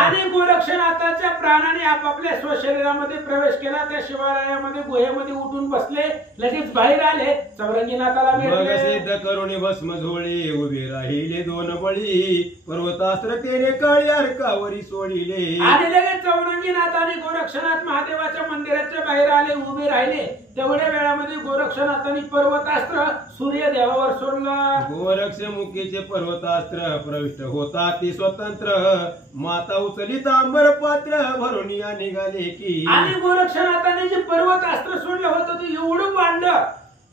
आणि गोरक्षनाथाच्या प्राणाने आपापल्या स्वशरीरामध्ये प्रवेश केला. त्या शिवालयामध्ये गुहेमध्ये उठून बसले. लगेच बाहेर आले चौरंगीनाथाला भेटले. सिद्ध करून भस्म झोळी उभे राहिले दोन बळी पर्वतास्त्र तेने काळी अर्कावरी सोडिले. आणि लगेच चौरंगीनाथाने गोरक्षनाथ महादेवाच्या मंदिराच्या बाहेर आले उभे राहिले. तेवढ्या वेळामध्ये गोरक्षनाथांनी पर्वतास्त्र सूर्यदेवावर सोडलं. गोरक्ष मुखीचे पर्वतास्त्र प्रविष्ट होता ती स्वतंत्र माता उचली तांबर पात्र भरून या निघाले की. आणि गोरक्षनाथाने जे पर्वतास्त्र सोडलं होतं ते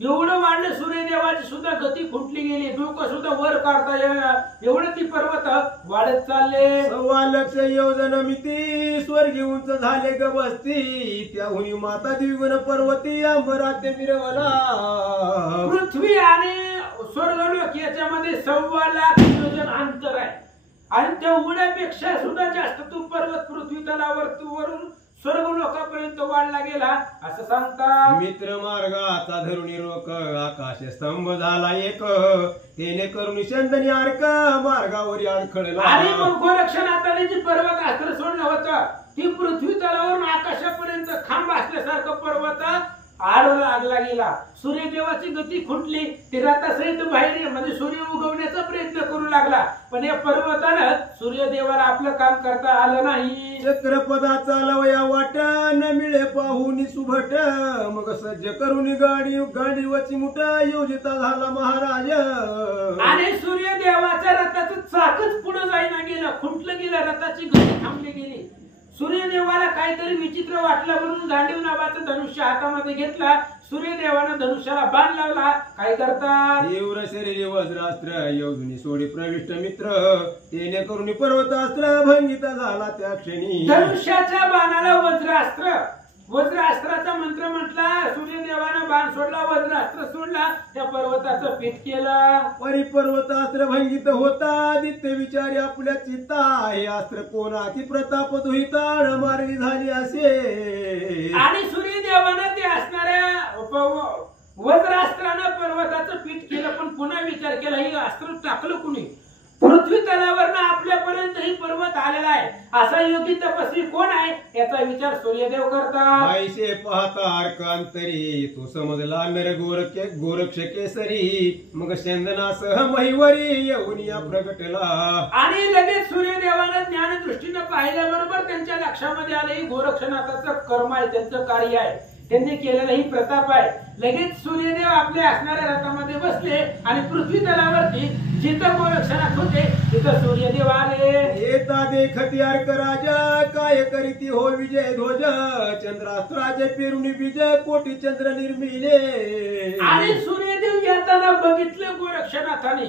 एवढं वाढलं सूर्यदेवाची सुद्धा गती फुटली गेली. डोकं सुद्धा वर काढता येणार एवढं ती पर्वत वाढत चालले. 1.25 लक्ष योजन मिती स्वर्गी उंच झाले ग बसती त्याहुनी माता द्विगुण पर्वती अंबरात मिरवला. पृथ्वी आणि स्वर्गलोक याच्यामध्ये 1.25 लाख योजन अंतर आहे. आणि तेवढ्यापेक्षा सुद्धा जास्त तो पर्वत पृथ्वी तलावर वरून स्वर्ग लोकांपर्यंत वाढला गेला असं सांगतात. मित्र मार्गाचा धरुणी रोक आकाश स्तंभ झाला एक तेने करून चंदनी अर्क मार्गावर अडखळला. आणि मग गोरक्षनाथाने जी पर्वत अस्त्र सोडलं होतं ती पृथ्वी तलावरून आकाशापर्यंत खांब असल्यासारखं पर्वत आड लागला गेला. सूर्यदेवाची गती खुंटली. ती रथासहित बाहेर म्हणजे सूर्य उगवण्याचा प्रयत्न करू लागला. पण या पर्वतानं सूर्यदेवाला आपलं काम करता आलं नाही. चक्रपदा चालवया वाट न मिळे पाहुनी सुभट मग सज्ज करून गाडीवची मुठ योजिता झाला महाराज. आणि सूर्यदेवाच्या रथाचं चाकच पुढे जाईना गेलं. खुंटलं गेलं. रथाची गती थांबली गेली. सूर्यदेवाला काहीतरी विचित्र वाटलं म्हणून गांडीव नावाचं धनुष्य हातामध्ये घेतला. सूर्यदेवानं धनुष्याला बाण लावला. काय करतात. तीव्र शरीरी वज्रास्त्र योजनी सोडी प्रविष्ट मित्र तेने करून पर्वतास्त्र भंगिता झाला त्या क्षणी. धनुष्याच्या बाणाला वज्रास्त्राचा मंत्र म्हटला. सूर्यदेवानं बाण बाण सोडला, वज्रास्त्र सोडला, त्या पर्वताचं पीठ केलं. परिपर्वत अस्त्र भंगित होता, आदित्य विचारी आपल्या चित्ता, हे अस्त्र कोणाची प्रताप दुहिताळ मार्गी झाली असे. आणि सूर्यदेवानं ते असणाऱ्या वज्रास्त्रानं पर्वताचं पीठ केलं. पण पुन्हा विचार केला, हे अस्त्र टाकलं कुणी? पृथ्वी तलावरनं आपल्यापर्यंत ही पर्वत आलेला आहे, असा योगी तपस्वी कोण आहे याचा विचार सूर्यदेव करतात. आईशे पाहता अर्कांतरी, तो समजला नर गोरक्ष केसरी, मग चंदनासह महिवरी येऊन या प्रगटला. आणि लगेच सूर्यदेवानं ज्ञानदृष्टीनं पाहिल्याबरोबर त्यांच्या लक्षामध्ये आलं, ही गोरक्षनाथाचं कर्म आहे, त्यांचं कार्य आहे, त्यांनी केलेला ही प्रताप आहे. लगेच सूर्यदेव आपल्या असणाऱ्या रथामध्ये बसले आणि पृथ्वी तलावरती जिथं गोरक्षनाथ होते तिथं सूर्यदेव आले. येता देखती अर्क राजा, काय करीती हो विजय ध्वज, चंद्रास्त्राचे पेरुणी बीज, कोटी चंद्र निर्मिले. आणि सूर्यदेव येताना बघितलं गोरक्षनाथाने,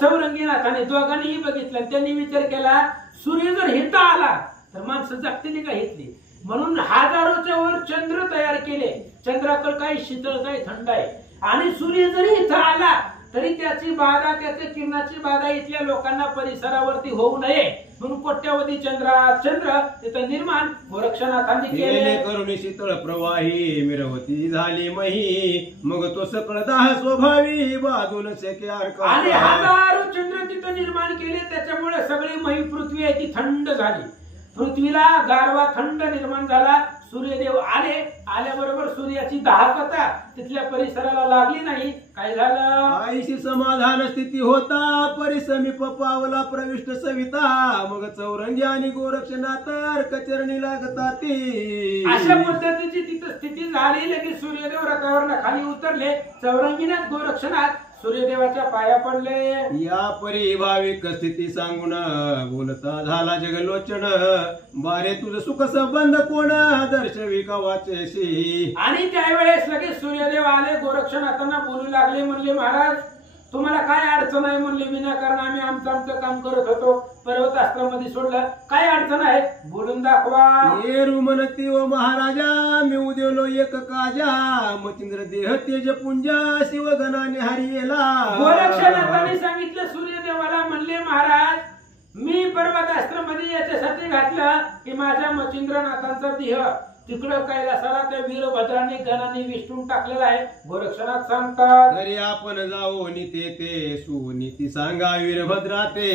चौरंगीनाथाने, दोघांनीही बघितलं. त्यांनी विचार केला, सूर्य जर हिता आला तर माणसं जगतील का हितली, म्हणून हजारोच्या वर चंद्र तयार केले. चंद्राकडे काही शीतल, काही थंड आहे. आणि सूर्य जरी इथं आला तरी त्याची बाधा, त्याच्या किरणाची बाधा इथल्या लोकांना परिसरावरती होऊ नये म्हणून कोट्यावधी चंद्र तिथं निर्माण गोरक्षनाथांनी केले. करुणी शीतळ प्रवाही मिरवती झाली मही, मग तो सकळ दाह स्वभावी बाजून शके अर्क. आणि हजारो चंद्र तिथं निर्माण केले, त्याच्यामुळे सगळी मही पृथ्वी आहे ती थंड झाली. पृथ्वीला गारवा थंड निर्माण झाला. सूर्यदेव आल्याबरोबर सूर्याची दाहकता तिथल्या परिसराला लागली नाही. काय झालं? आईशी समाधान स्थिती होता, परिसमीप पावला प्रविष्ट सविता, मग चौरंगी आणि गोरक्षनाथ अर्कचरणी लागता ती. अशा पद्धतीची तिथं स्थिती झाली. लगेच सूर्यदेव रथावरनं खाली उतरले. चौरंगीनाथ गोरक्षनाथ सूर्यदेवाच्या पाया पडले. या परिभाविक स्थिती सांगून बोलता झाला जगलोचन, बारे तुझं सुख संबंध कोण दर्शवी का वाचेशी. आणि त्यावेळेस लगेच सूर्यदेव आले, गोरक्षनाथांना बोलू लागले. म्हणले, महाराज तुम्हाला काय अडचण आहे? म्हणले, विनाकारण आम्ही आमचं काम करत होतो, पर्वतास्त्रामध्ये सोडलं, काय अडचण आहे बोलून दाखवा. येरू म्हणती ओ महाराजा, मी उद्योलो एक काजा, मचिंद्र देह तेज पुंजा, शिवगणाने हरियेला. गोरक्षनाथांनी सांगितलं सूर्यदेवाला, म्हणले, महाराज मी पर्वतास्त्रामध्ये याच्यासाठी घातलं की माझ्या मचिंद्रनाथांचा देह तिकडं कैलासाला त्या वीरभद्रांनी गणांनी विष्णून टाकलेला आहे. गोरक्षनाथ सांगतात, तरी आपण जाऊ नीते ते सुनीती सांगा वीरभद्रा ते,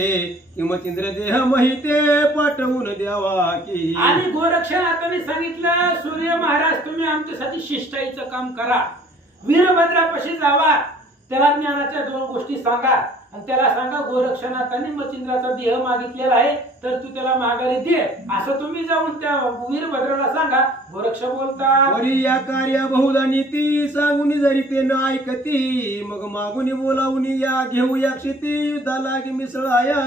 कि मचिंद्र देह महिते पाठवून द्यावा की. आणि गोरक्षनाथांनी सांगितलं, सूर्य महाराज तुम्ही आमच्यासाठी शिष्टाईचं काम करा, वीरभद्रापाशी जावा, त्याला ज्ञानाच्या 2 गोष्टी सांगा आणि त्याला सांगा गोरक्षनाथांनी मचिंद्राचा देह मागितलेला आहे तर तू त्याला माघारी दे, असं तुम्ही जाऊन त्या वीरभद्राला सांगा. गोरक्ष बोलतात, वरी या कार्या बहुधा नीती सांगून जरी ते न ऐकती, मग मागून बोलावून या घेऊ या क्षिती, युद्धाला मिसळाया.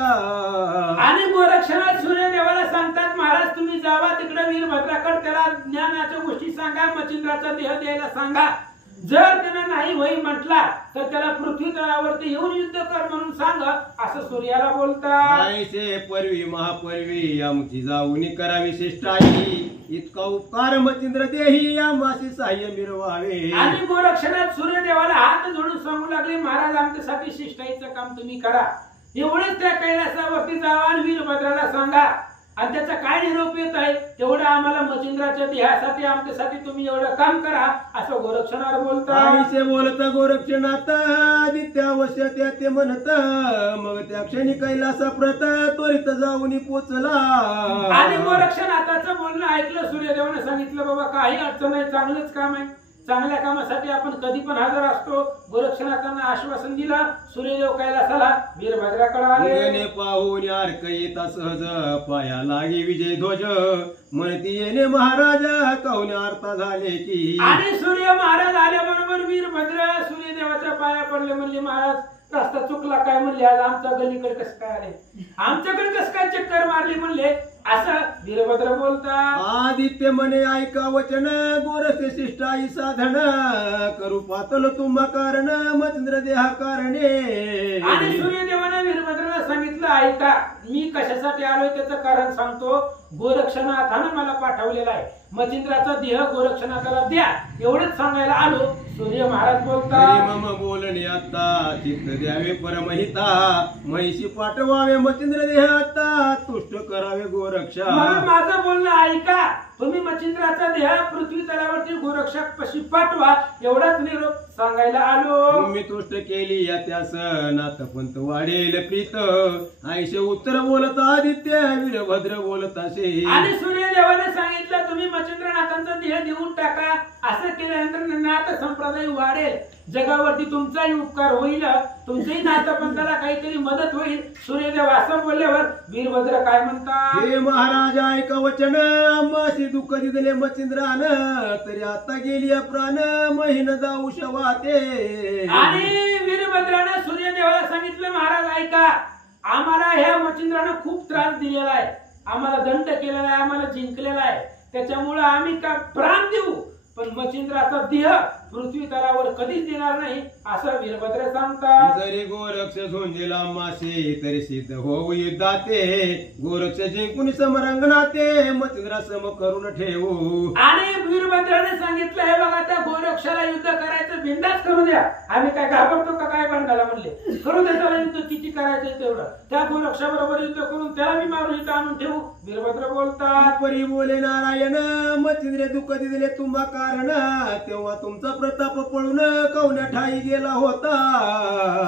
आणि गोरक्षनाथ सूर्यदेवाला सांगतात, महाराज तुम्ही जावा तिकडे वीरभद्राकडे, त्याला ज्ञानाच्या गोष्टी सांगा, मचिंद्राचा देह द्यायला सांगा. जर त्याला नाही होई म्हटला तर त्याला पृथ्वी तळावरती येऊन युद्ध कर म्हणून सांग, असं सूर्याला बोलतात. आईचे परवी महापरवी आमची जाऊन करावी शिष्टाई, इतका उपकार मचिंद्र देही आम्हासी सहाय्य मिरवावे. आणि गोरक्षनाथ सूर्यदेवाला हात जोडून सांगू लागले, महाराज आमच्यासाठी शिष्टाईचं काम तुम्ही करा, एवढेच त्या कैलासावरती जावा आणि वीरभद्राला सांगा आणि त्याचा काय निरोप येत आहे तेवढं आम्हाला मचिंद्राच्या देहासाठी आमच्यासाठी तुम्ही एवढं काम करा, असं गोरक्षनाथ बोलतात. आईचे बोलत गोरक्षनाथ आदित्यावश्य त्या ते म्हणत, मग त्या क्षणी कैलासा प्रत त्वरित जाऊन पोचला. आणि गोरक्षनाथाचं बोलणं ऐकलं. सूर्यदेवाने सांगितलं, बाबा काही अडचण नाही, चांगलंच काम आहे, चांगल्या कामासाठी आपण कधी पण हजर असतो. गोरक्षनाथांना आश्वासन दिलं. सूर्यदेव कैलासाला वीरभद्राकडे आले. पाहून अर्क येता सहज पाया लागे विजय ध्वज, म्हणती येणे महाराज काहुने अर्था झाले की. आणि सूर्य महाराज आल्याबरोबर वीरभद्र सूर्यदेवाच्या पाया पडले. म्हणले, महाराज रस्ता चुकला काय? म्हणले, आज आमच्या गलीकडे कसं काय आले, आमच्याकडे कसं काय चक्कर मारली? म्हणले, असं वीरभद्र बोलतात. आदित्य म्हणे ऐका वचन गोरख शिष्टाई साधन करू पातल तुम्हा कारण मचंद्र देहा कारणे. आणि सूर्यदेवाने वीरभद्राला सांगितलं ऐका मी कशासाठी आलोय त्याचं कारण सांगतो. गोरक्षनाथानं मला पाठवलेला आहे. मचिंद्राचा देह गोरक्षनाथाला द्या एवढंच सांगायला आलो. सूर्य महाराज बोलतात मम बोलणे आता चित्त द्यावे परमहिता महिषी पाठवावे मचिंद्र देह आता तुष्ट करावे गोरक्षा. म्हणून माझं बोलणं ऐका. तुम्ही मचिंद्राचा देह पृथ्वी तलावरती गोरक्षक पशी पाठवा एवढाच निरोप सांगायला आलो. तुम्ही तुष्ट केली या त्यास नाथ पंत वाढेल प्रीत आयशे उत्तर बोलत आदित्य वीरभद्र बोलत असे. आणि सूर्यदेवाने सांगितलं तुम्ही मचिंद्रनाथांचा देह देऊन टाका. असं केल्यानंतर नाथ संप्रदाय वाढेल. जगावरती तुमचाही उपकार होईल. तुमच्याही नाथपंथाला काहीतरी मदत होईल. सूर्यदेव असं बोलल्यावर वीरभद्र काय म्हणतात. हे महाराज ऐका वचन आम्हाशी दुःख दिले मचिंद्रान तरी आता गेली प्राण महिन जाऊ शवाते. आणि वीरभद्रानं सूर्यदेवाला सांगितलं महाराज ऐका आम्हाला ह्या मचिंद्रानं खूप त्रास दिलेला आहे. आम्हाला दंड केलेला आहे. आम्हाला जिंकलेला आहे. त्याच्यामुळे आम्ही का प्राण देऊ पण मचिंद्राचा देह पृथ्वी तलावर कधीच देणार नाही असं वीरभद्र सांगतात. जरी गोरक्ष झोंजेला मासे तरी सिद्ध होऊ युद्धाते गोरक्ष जिंकून समरंगणाते मचिंद्रा सम करून ठेवू. आणि वीरभद्राने सांगितलं हे बघा त्या गोरक्षाला युद्ध करायचं बिंदास करू द्या. आम्ही काय घाबरतो का काय भांडायला म्हणले करू द्या त्याला युद्ध किती करायचं तेवढं. त्या गोरक्षाबरोबर युद्ध करून त्याला मी मारून इथं आणून ठेवू. वीरभद्र बोलतात परी बोले नारायण मचिंद्रे दुःख दिले तुम्हा कारण तेव्हा तुमचा प्रताप पळून कवण्या ठाई गेला होता.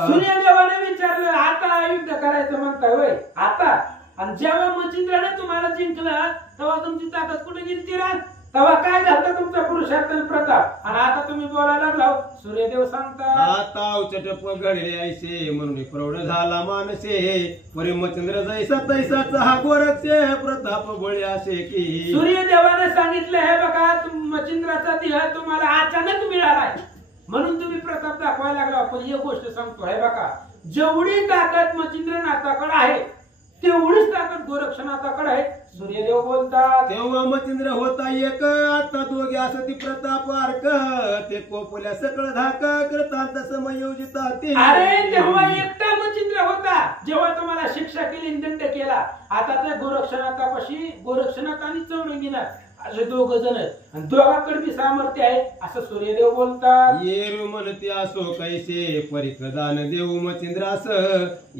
सूर्यदेवाने विचारलं आता युद्ध करायचं म्हणताय होय आता. आणि जेव्हा मचिंद्राने तुम्हाला जिंकलं तेव्हा तुमची ताकद कुठे गेली राहत तेव्हा काय झालं तुमचा पुरुषार्थ आणि प्रताप. आणि आता तुम्ही बोलायला लागला. सूर्यदेव सांगतात आता अवचट घडले ऐसे म्हणून प्रौढ झाला मानसे परी मचिंद्र जैसा तैसाचा हा गोरक्ष प्रताप बळे असे की. सूर्यदेवाने सांगितलं हे बघा मचिंद्राचा देह तुम्हाला अचानक मिळालाय म्हणून तुम्ही प्रताप दाखवायला लागला. पण एक गोष्ट सांगतो हे बघा जेवढी ताकद मचिंद्रनाथाकडे आहे तेवढीच ताकद गोरक्षनाथाकडे आहे. सूर्यदेव बोलतात तेव्हा मचिंद्र होता एक आता दोघे असती प्रताप अर्क ते कोपल्या सकळ धाक कृतांत समयोजिता ते. अरे तेव्हा एकटा मचिंद्र होता जेव्हा तुम्हाला शिक्षा केली दंड केला. आता त्या गोरक्षनाथापाशी गोरक्षनाथ आणि चौरंगीनाथ असे दोघ जण आणि दोघांकडे बी सामर्थ्य आहे असं सूर्यदेव बोलतात. येरू म्हणते असो कैसे परिकदान देऊ मचिंद्रास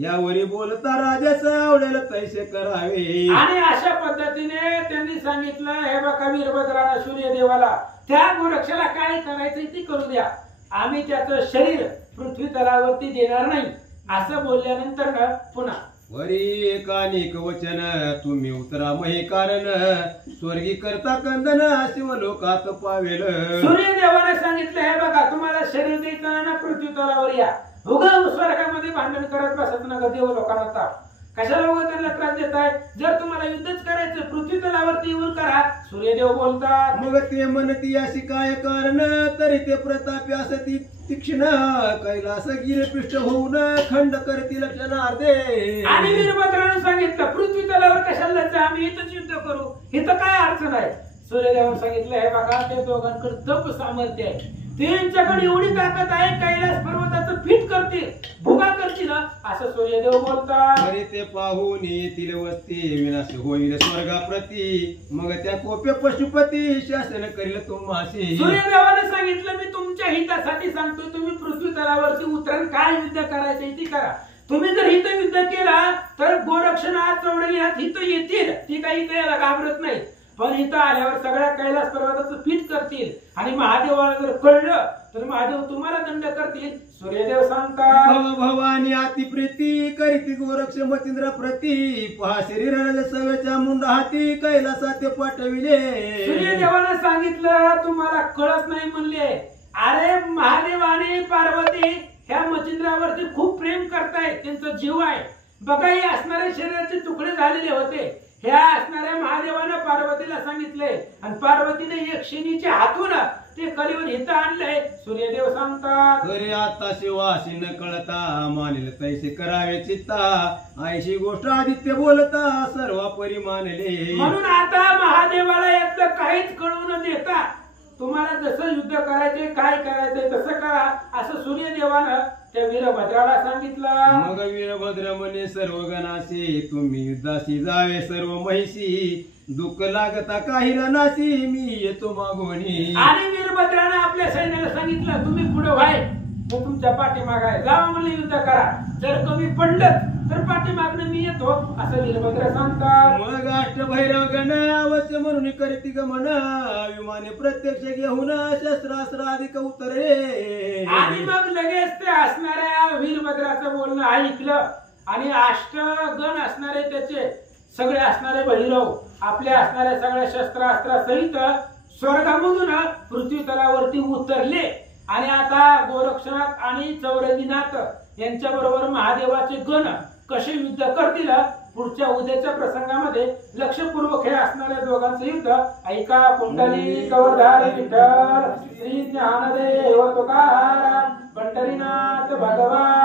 यावरी बोलता राजास आवडेल तैसे करावे. आणि अशा पद्धतीने त्यांनी सांगितलं हे बघा वीरभद्राला सूर्यदेवाला त्या गोरक्षाला काय करायचं ते करू द्या. आम्ही त्याचं शरीर पृथ्वी तलावरती देणार नाही असं बोलल्यानंतर पुन्हा वरी एकानिक वचन तुम्ही उतरा महे कारण स्वर्गी करता कंदन शिव लोकात पावेल. सूर्यदेवाने सांगितलं हे बघा तुम्हाला शरीर द्यायचं ना पृथ्वी तलावर या. उगा स्वर्गामध्ये भांडण करत बसत ना देव लोकांना ताप कशाला उगा त्यांना त्रास देताय. जर तुम्हाला युद्धच करायचं पृथ्वी तलावरती येऊन करा. सूर्यदेव बोलतात मग ते म्हणती अशी काय कारण तरी ते प्रतापी असती तीक्ष्ण कैलास गिरपृष्ठ होऊन खंड करतील क्षणार्धे. आणि वीरभद्राने सांगितलं पृथ्वी तलावर कशाला जायचं आम्ही इथंच युद्ध करू इथं काय अडचण आहे. सूर्यदेवाने सांगितलं हे बघा त्या दोघांकडे जप सामर्थ्य आहे. त्यांच्याकडे एवढी ताकद आहे कैलास पर्वताचं फिट करतील भुगा करतील असं सूर्यदेव बोलतात. तरी ते पाहून येतील वस्ती विनाश होईल स्वर्गाप्रती मग त्या कोप्य पशुपती शासन करील तुम्हाशी. सूर्यदेवाने सांगितलं मी तुमच्या हितासाठी सांगतोय तुम्ही पृथ्वी तलावरती उतरण काय युद्ध करायचं ती करा. तुम्ही जर हित युद्ध केला तर गोरक्षनाथ चौरंगीनाथ हित येतील. ती काही इथं यायला घाबरत नाही. पण इथं आल्यावर सगळ्या कैलास पर्वताचं पीठ करतील आणि महादेवाला जर कळलं तर महादेव तुम्हाला दंड करतील. सूर्यदेव सांगतात भवानी अतिप्रीती करीती गोरक्ष मचिंद्र प्रती पहा शरीर सव्याच्या मुंड हाती कैलासात पाठविले. सूर्यदेवाने सांगितलं तुम्हाला कळत नाही म्हणले. अरे महादेव आणि पार्वती ह्या मचिंद्रावरती खूप प्रेम करतायत त्यांचा जीव आहे. बघा हे असणारे शरीराचे तुकडे झालेले होते. ह्या असणाऱ्या महादेवानं पार्वतीला सांगितले आणि पार्वतीने एक शेनीच्या हातून ते कलीवर हित आणलंय सूर्यदेव सांगतात. खरे आता शिवाशी न कळता मानिल तैसे करावे चित्ता ऐशी गोष्ट आदित्य बोलता सर्व परी मानले. म्हणून आता महादेवाला यातलं काहीच कळू न देता तुम्हाला जसं युद्ध करायचंय काय करायचंय तसं करा असं सूर्यदेवानं त्या वीरभद्राला सांगितलं. मग वीरभद्र म्हणे सर्व गणाशी तुम्ही युद्धाशी जावे सर्व महिषी दुःख लागता काही रणाशी मी येतो मागोनी. आणि वीरभद्रानं आपल्या सैन्याला सांगितलं तुम्ही पुढे व्हाय तो तुमच्या पाठीमाग आहे जावा म्हणले युद्ध करा जर कमी पडलं तर पाठीमागनं मी येतो असं वीरभद्र सांगतात. मग अष्टभैरव गण अवश्य म्हणून करती गमन विमाने प्रत्यक्ष घेऊन शस्त्रास्त्र अधिक उतरे. आणि मग लगेच ते असणाऱ्या वीरभद्राचं बोलणं ऐकलं आणि अष्टगण असणारे त्याचे सगळे असणारे भैरव आपल्या असणाऱ्या सगळ्या शस्त्रास्त्रा सहित स्वर्गामधून पृथ्वी तलावरती उतरले. आणि आता गोरक्षनाथ आणि चौरंगीनाथ यांच्या बरोबर महादेवाचे गण कसे युद्ध करतील पुढच्या उद्याच्या प्रसंगामध्ये लक्षपूर्वक हे असणाऱ्या दोघांचं युद्ध ऐका. कुंडली कवरधारी विठ्ठल श्री ज्ञानदेव तुकाराम पंढरीनाथ भगवान